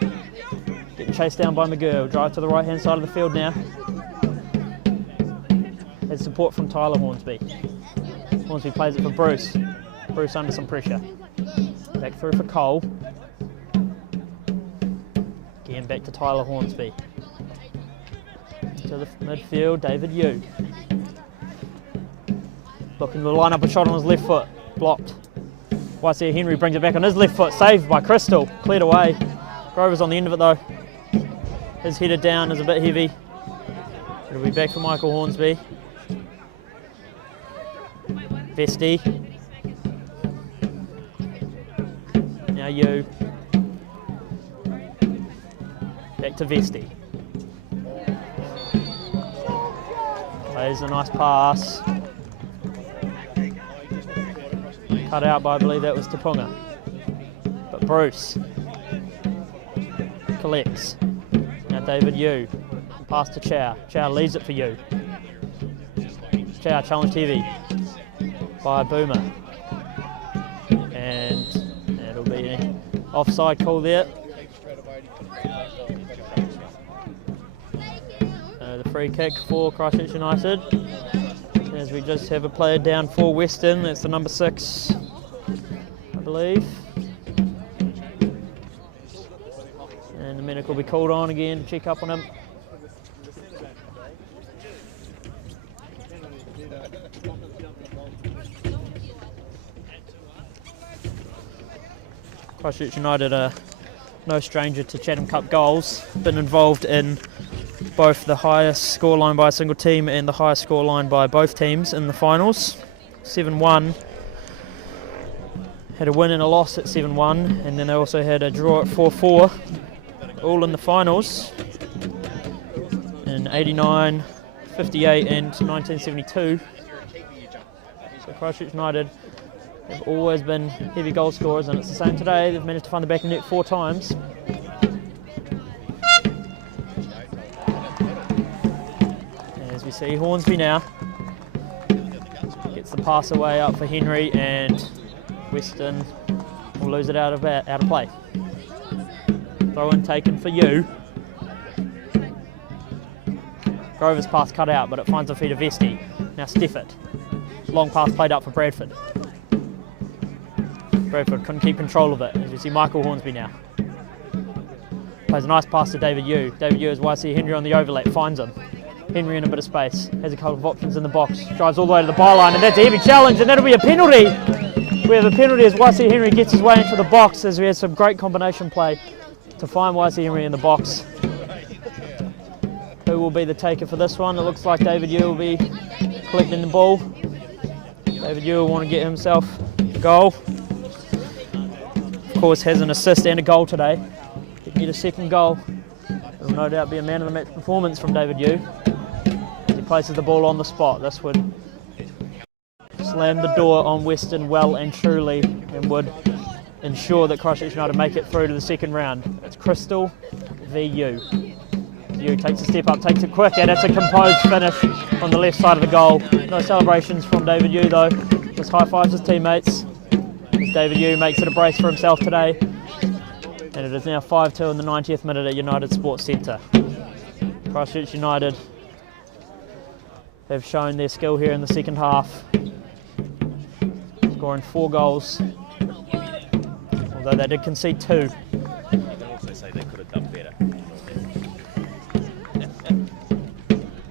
Getting chased down by McGurr. Drive to the right hand side of the field now. Has support from Tyler Hornsby. Hornsby plays it for Bruce. Bruce under some pressure. Back through for Cole. Again back to Tyler Hornsby. To the midfield, David Yu. Looking to line up a shot on his left foot. Blocked. YC Henry brings it back on his left foot. Saved by Crystal. Cleared away. Grover's on the end of it though. His header down is a bit heavy. It'll be back for Michael Hornsby. Vesti. Now Yu. Back to Vesti. Plays a nice pass. Cut out by, I believe that was Te Punga. But Bruce collects. Now David Yu. Pass to Chow. Chow leaves it for Yu. Chow challenged heavy by Boomer. And it'll be an offside call there. The free kick for Christchurch United. As we just have a player down for Western. That's the number 6. I believe. And the medic will be called on again to check up on him. Christchurch United are no stranger to Chatham Cup goals. Been involved in both the highest scoreline by a single team and the highest scoreline by both teams in the finals. 7-1. Had a win and a loss at 7-1, and then they also had a draw at 4-4, all in the finals in 89, 58 and 1972. So Christchurch United have always been heavy goal scorers, and it's the same today. They've managed to find the back of the net 4 times. As we see Hornsby now, gets the pass away up for Henry, and Western will lose it out of play. Throw in taken for you. Grover's pass cut out, but it finds the feet of Vesti. Now Stefford. Long pass played up for Bradford. Bradford couldn't keep control of it. As you see Michael Hornsby now. Plays a nice pass to David Yu. David Yu as YC Henry on the overlap, finds him. Henry in a bit of space, has a couple of options in the box, drives all the way to the byline, and that's a heavy challenge, and that'll be a penalty. We have a penalty as YC Henry gets his way into the box, as we had some great combination play to find YC Henry in the box. Who will be the taker for this one? It looks like David Yu will be collecting the ball. David Yu will want to get himself a goal. Of course, has an assist and a goal today. He'd need a second goal. It'll no doubt be a man of the match performance from David Yu. As he places the ball on the spot, this would slam the door on Western well and truly, and would ensure that Christchurch United make it through to the second round. It's Crystal v Yu. Yu takes a step up, takes it quick, and it's a composed finish on the left side of the goal. No celebrations from David Yu though. Just high fives his teammates as David Yu makes it a brace for himself today. And it is now 5-2 in the 90th minute at United Sports Centre. Christchurch United have shown their skill here in the second half, scoring 4 goals, although they did concede 2. You can also say they could have done better.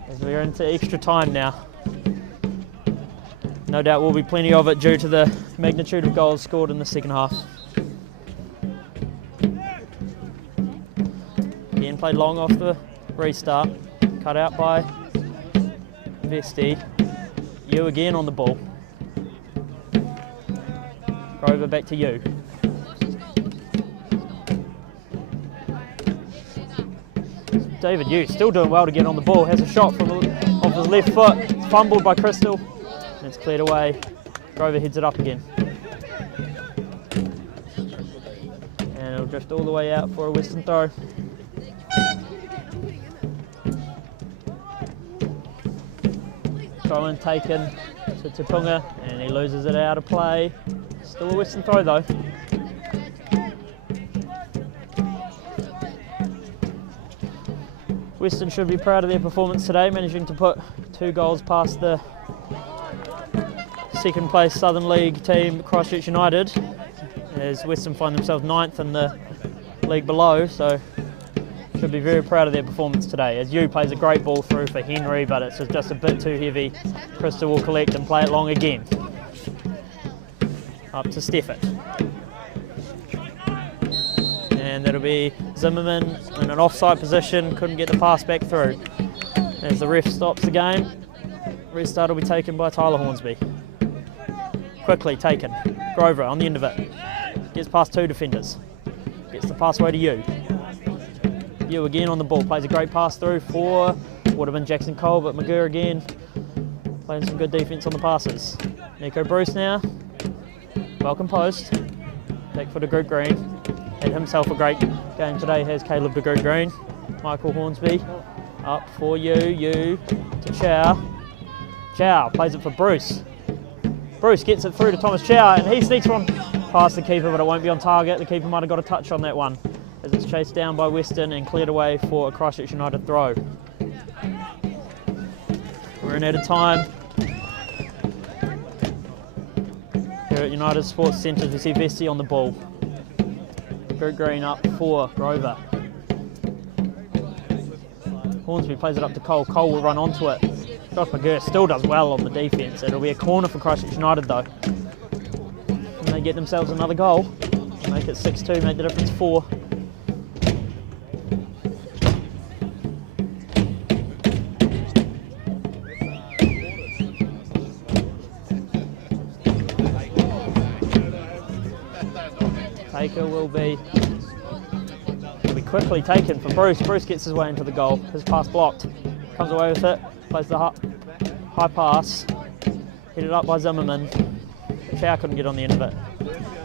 As we're into extra time now. No doubt will be plenty of it due to the magnitude of goals scored in the second half. Again, played long off the restart, cut out by Vesti. Yu again on the ball. Grover back to Yu. David Yu still doing well to get on the ball. Has a shot from off his left foot. It's fumbled by Crystal. And it's cleared away. Grover heads it up again. And it'll drift all the way out for a Western throw. Throw in taken to Tupunga, and he loses it out of play. Still a Western throw though. Western should be proud of their performance today, managing to put 2 goals past the second place Southern League team Christchurch United, as Western find themselves 9th in the league below, so should be very proud of their performance today. As Yu plays a great ball through for Henry, but it's just a bit too heavy. Crystal will collect and play it long again. Up to Stefford. And that'll be Zimmerman in an offside position, couldn't get the pass back through. As the ref stops the game, restart will be taken by Tyler Hornsby. Quickly taken. Grover on the end of it. Gets past 2 defenders. Gets the pass away to Yu. Yu again on the ball, plays a great pass through for, would have been Jackson Cole, but Magoo again playing some good defence on the passes. Nico Bruce now, well composed, back for de Groot Green. Had himself a great game today, has Caleb de Groot Green. Michael Hornsby up for Yu to Chow. Chow plays it for Bruce. Bruce gets it through to Thomas Chow, and he sneaks one past the keeper, but it won't be on target. The keeper might have got a touch on that one, as it's chased down by Western and cleared away for a Christchurch United throw. We're in added time. Here at United Sports Centre, we see Vesti on the ball. Groot Green up for Grover. Hornsby plays it up to Cole. Cole will run onto it. Josh Magoo still does well on the defence. It'll be a corner for Christchurch United though. And they get themselves another goal. Make it 6-2, make the difference 4. Taker will be quickly taken from Bruce. Bruce gets his way into the goal. His pass blocked. Comes away with it. Plays the high pass. Headed up by Zimmerman. Chow couldn't get on the end of it.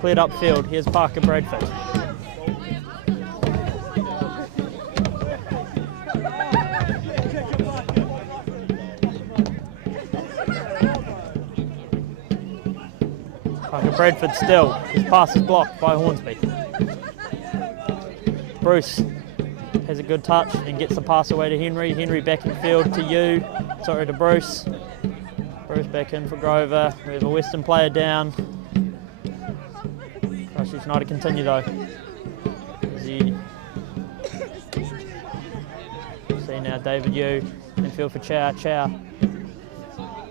Cleared upfield. Here's Parker Bradford. Parker Bradford still. His pass is blocked by Hornsby. Bruce has a good touch and gets the pass away to Henry. Henry back in field to Bruce. Bruce back in for Grover. We have a Western player down. Christchurch United continue though. See now David Yu in field for Chow. Chow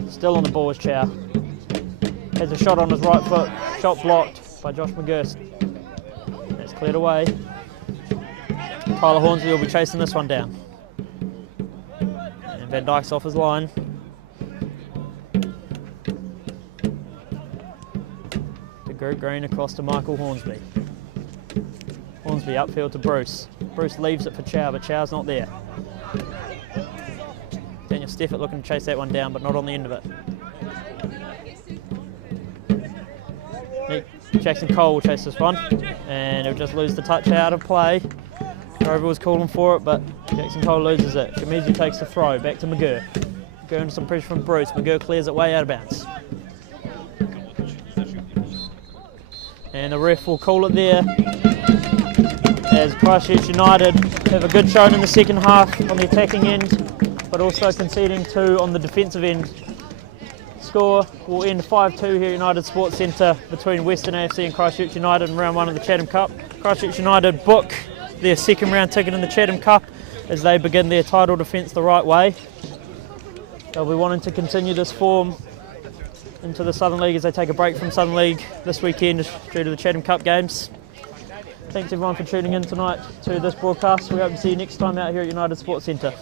still on the ball is Chow. Has a shot on his right foot. Shot blocked by Josh McGurst. That's cleared away. Tyler Hornsby will be chasing this one down. And Van Dijk's off his line. To Group Green across to Michael Hornsby. Hornsby upfield to Bruce. Bruce leaves it for Chow, but Chow's not there. Daniel Steffert looking to chase that one down, but not on the end of it. Jackson Cole will chase this one, and he'll just lose the touch out of play. Grover was calling for it, but Jackson Cole loses it. Shimizu takes the throw, back to McGurr. McGurr under some pressure from Bruce. McGurr clears it way out of bounds. And the ref will call it there, as Christchurch United have a good showing in the second half on the attacking end, but also conceding 2 on the defensive end. Score will end 5-2 here at United Sports Centre between Western AFC and Christchurch United in round 1 of the Chatham Cup. Christchurch United book their second round ticket in the Chatham Cup as they begin their title defence the right way. They'll be wanting to continue this form into the Southern League as they take a break from Southern League this weekend due to the Chatham Cup games. Thanks everyone for tuning in tonight to this broadcast. We hope to see you next time out here at United Sports Centre.